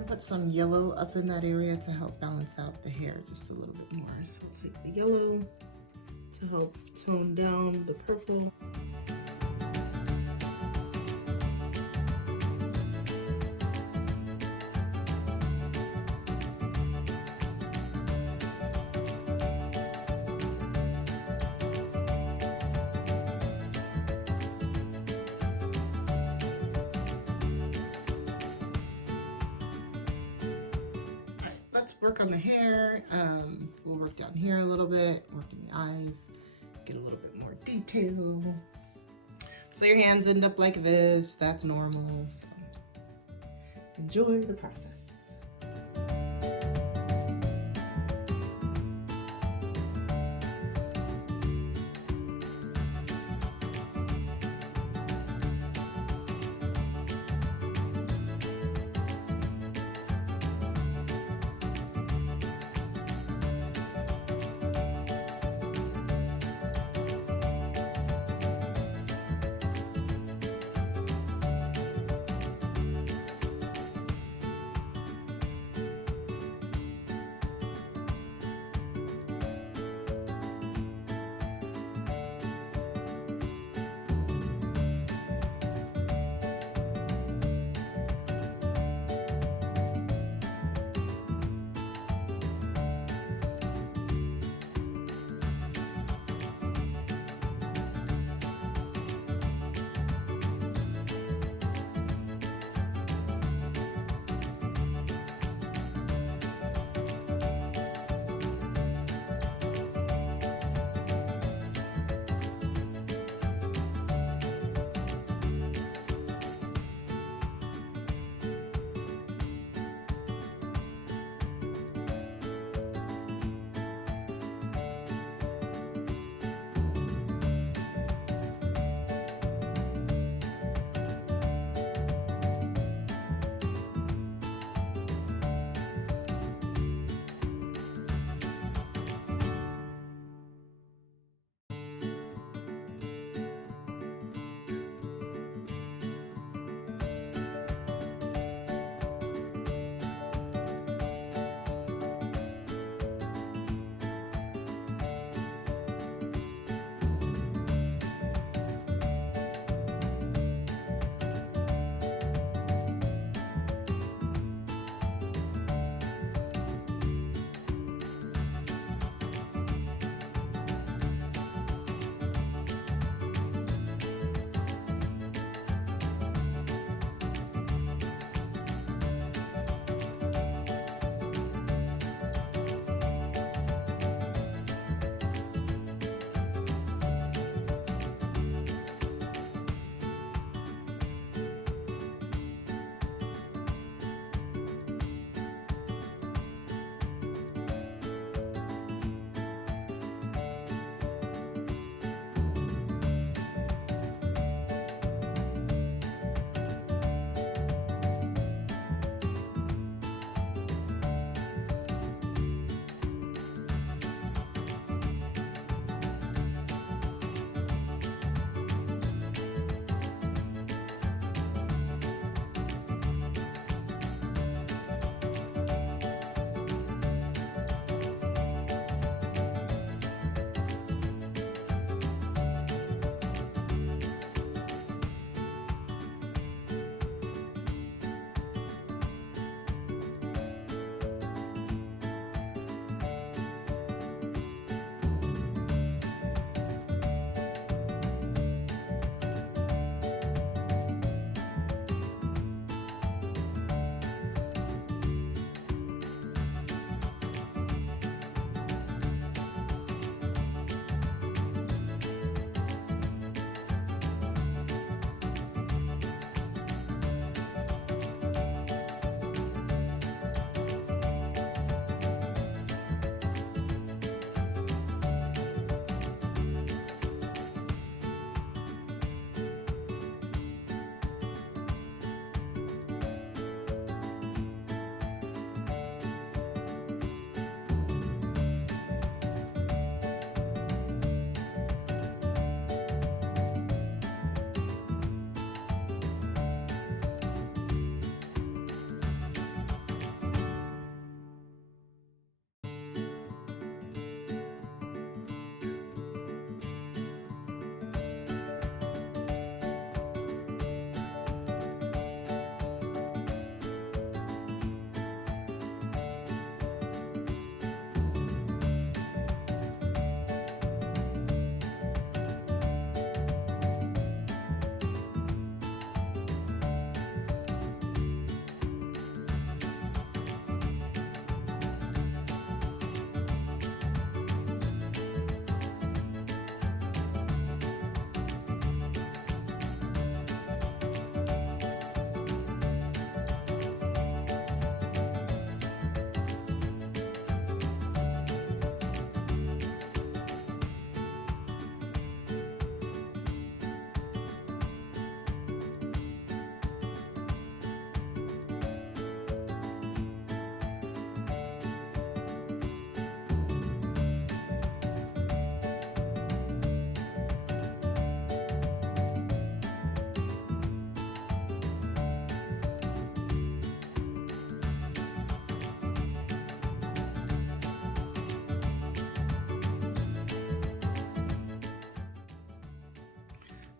Put some yellow up in that area to help balance out the hair just a little bit more. So I'll take the yellow to help tone down the purple. Work on the hair. We'll work down here a little bit, work in the eyes, get a little bit more detail. So your hands end up like this, that's normal. So enjoy the process.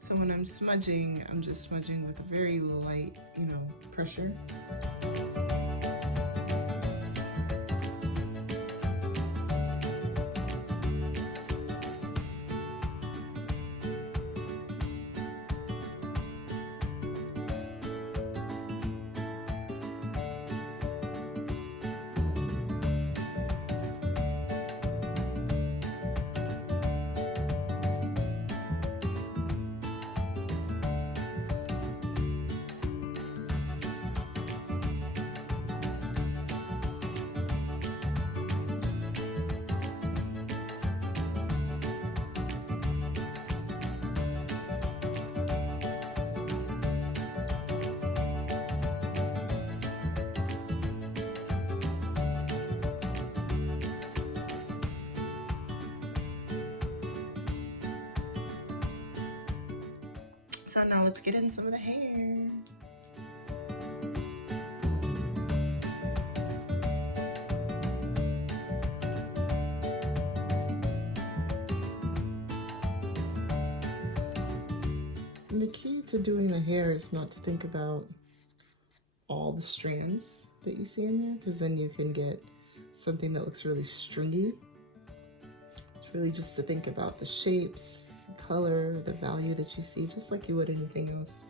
So when I'm smudging, I'm just smudging with a very light, pressure. So now let's get in some of the hair. And the key to doing the hair is not to think about all the strands that you see in there, because then you can get something that looks really stringy. It's really just to think about the shapes, color, the value that you see, just like you would anything else.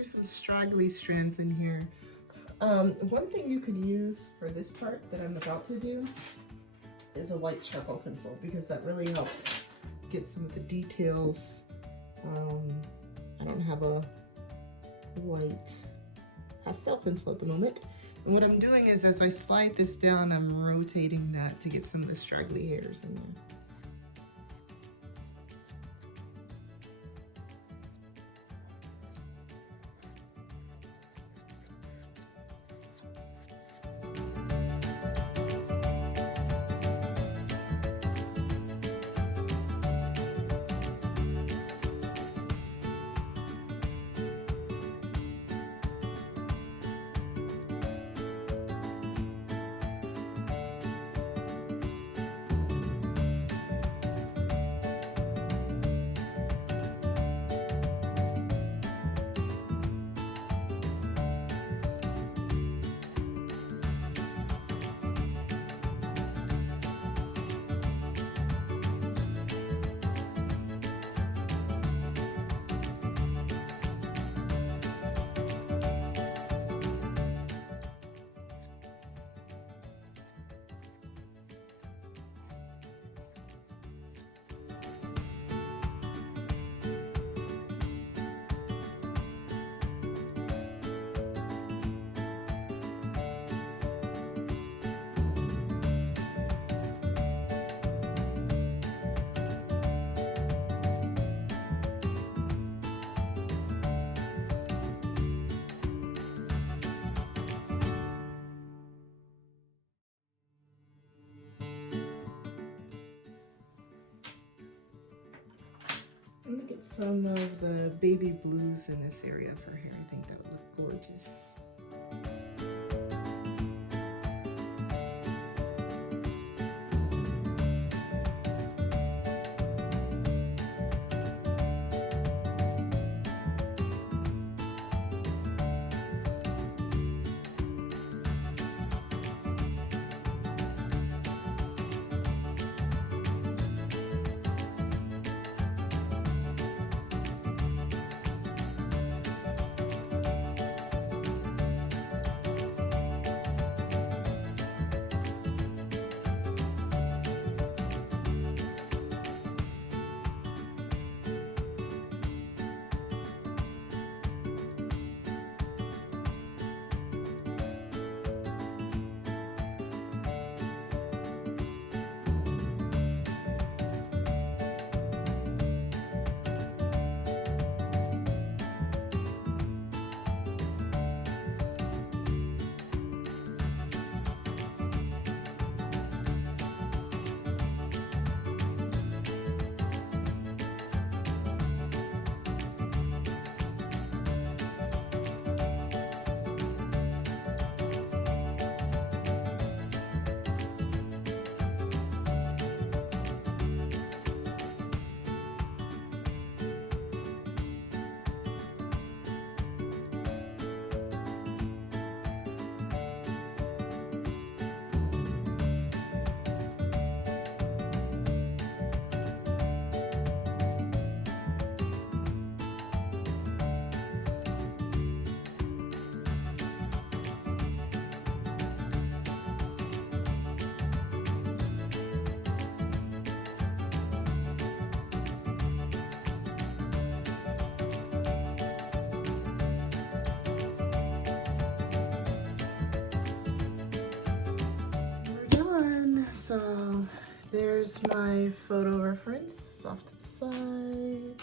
Some straggly strands in here. One thing you could use for this part that I'm about to do is a white charcoal pencil, because that really helps get some of the details. I don't have a white pastel pencil at the moment, and what I'm doing is, as I slide this down, I'm rotating that to get some of the straggly hairs in there. I'm gonna get some of the baby blues in this area of her hair. I think that would look gorgeous. So there's my photo reference off to the side.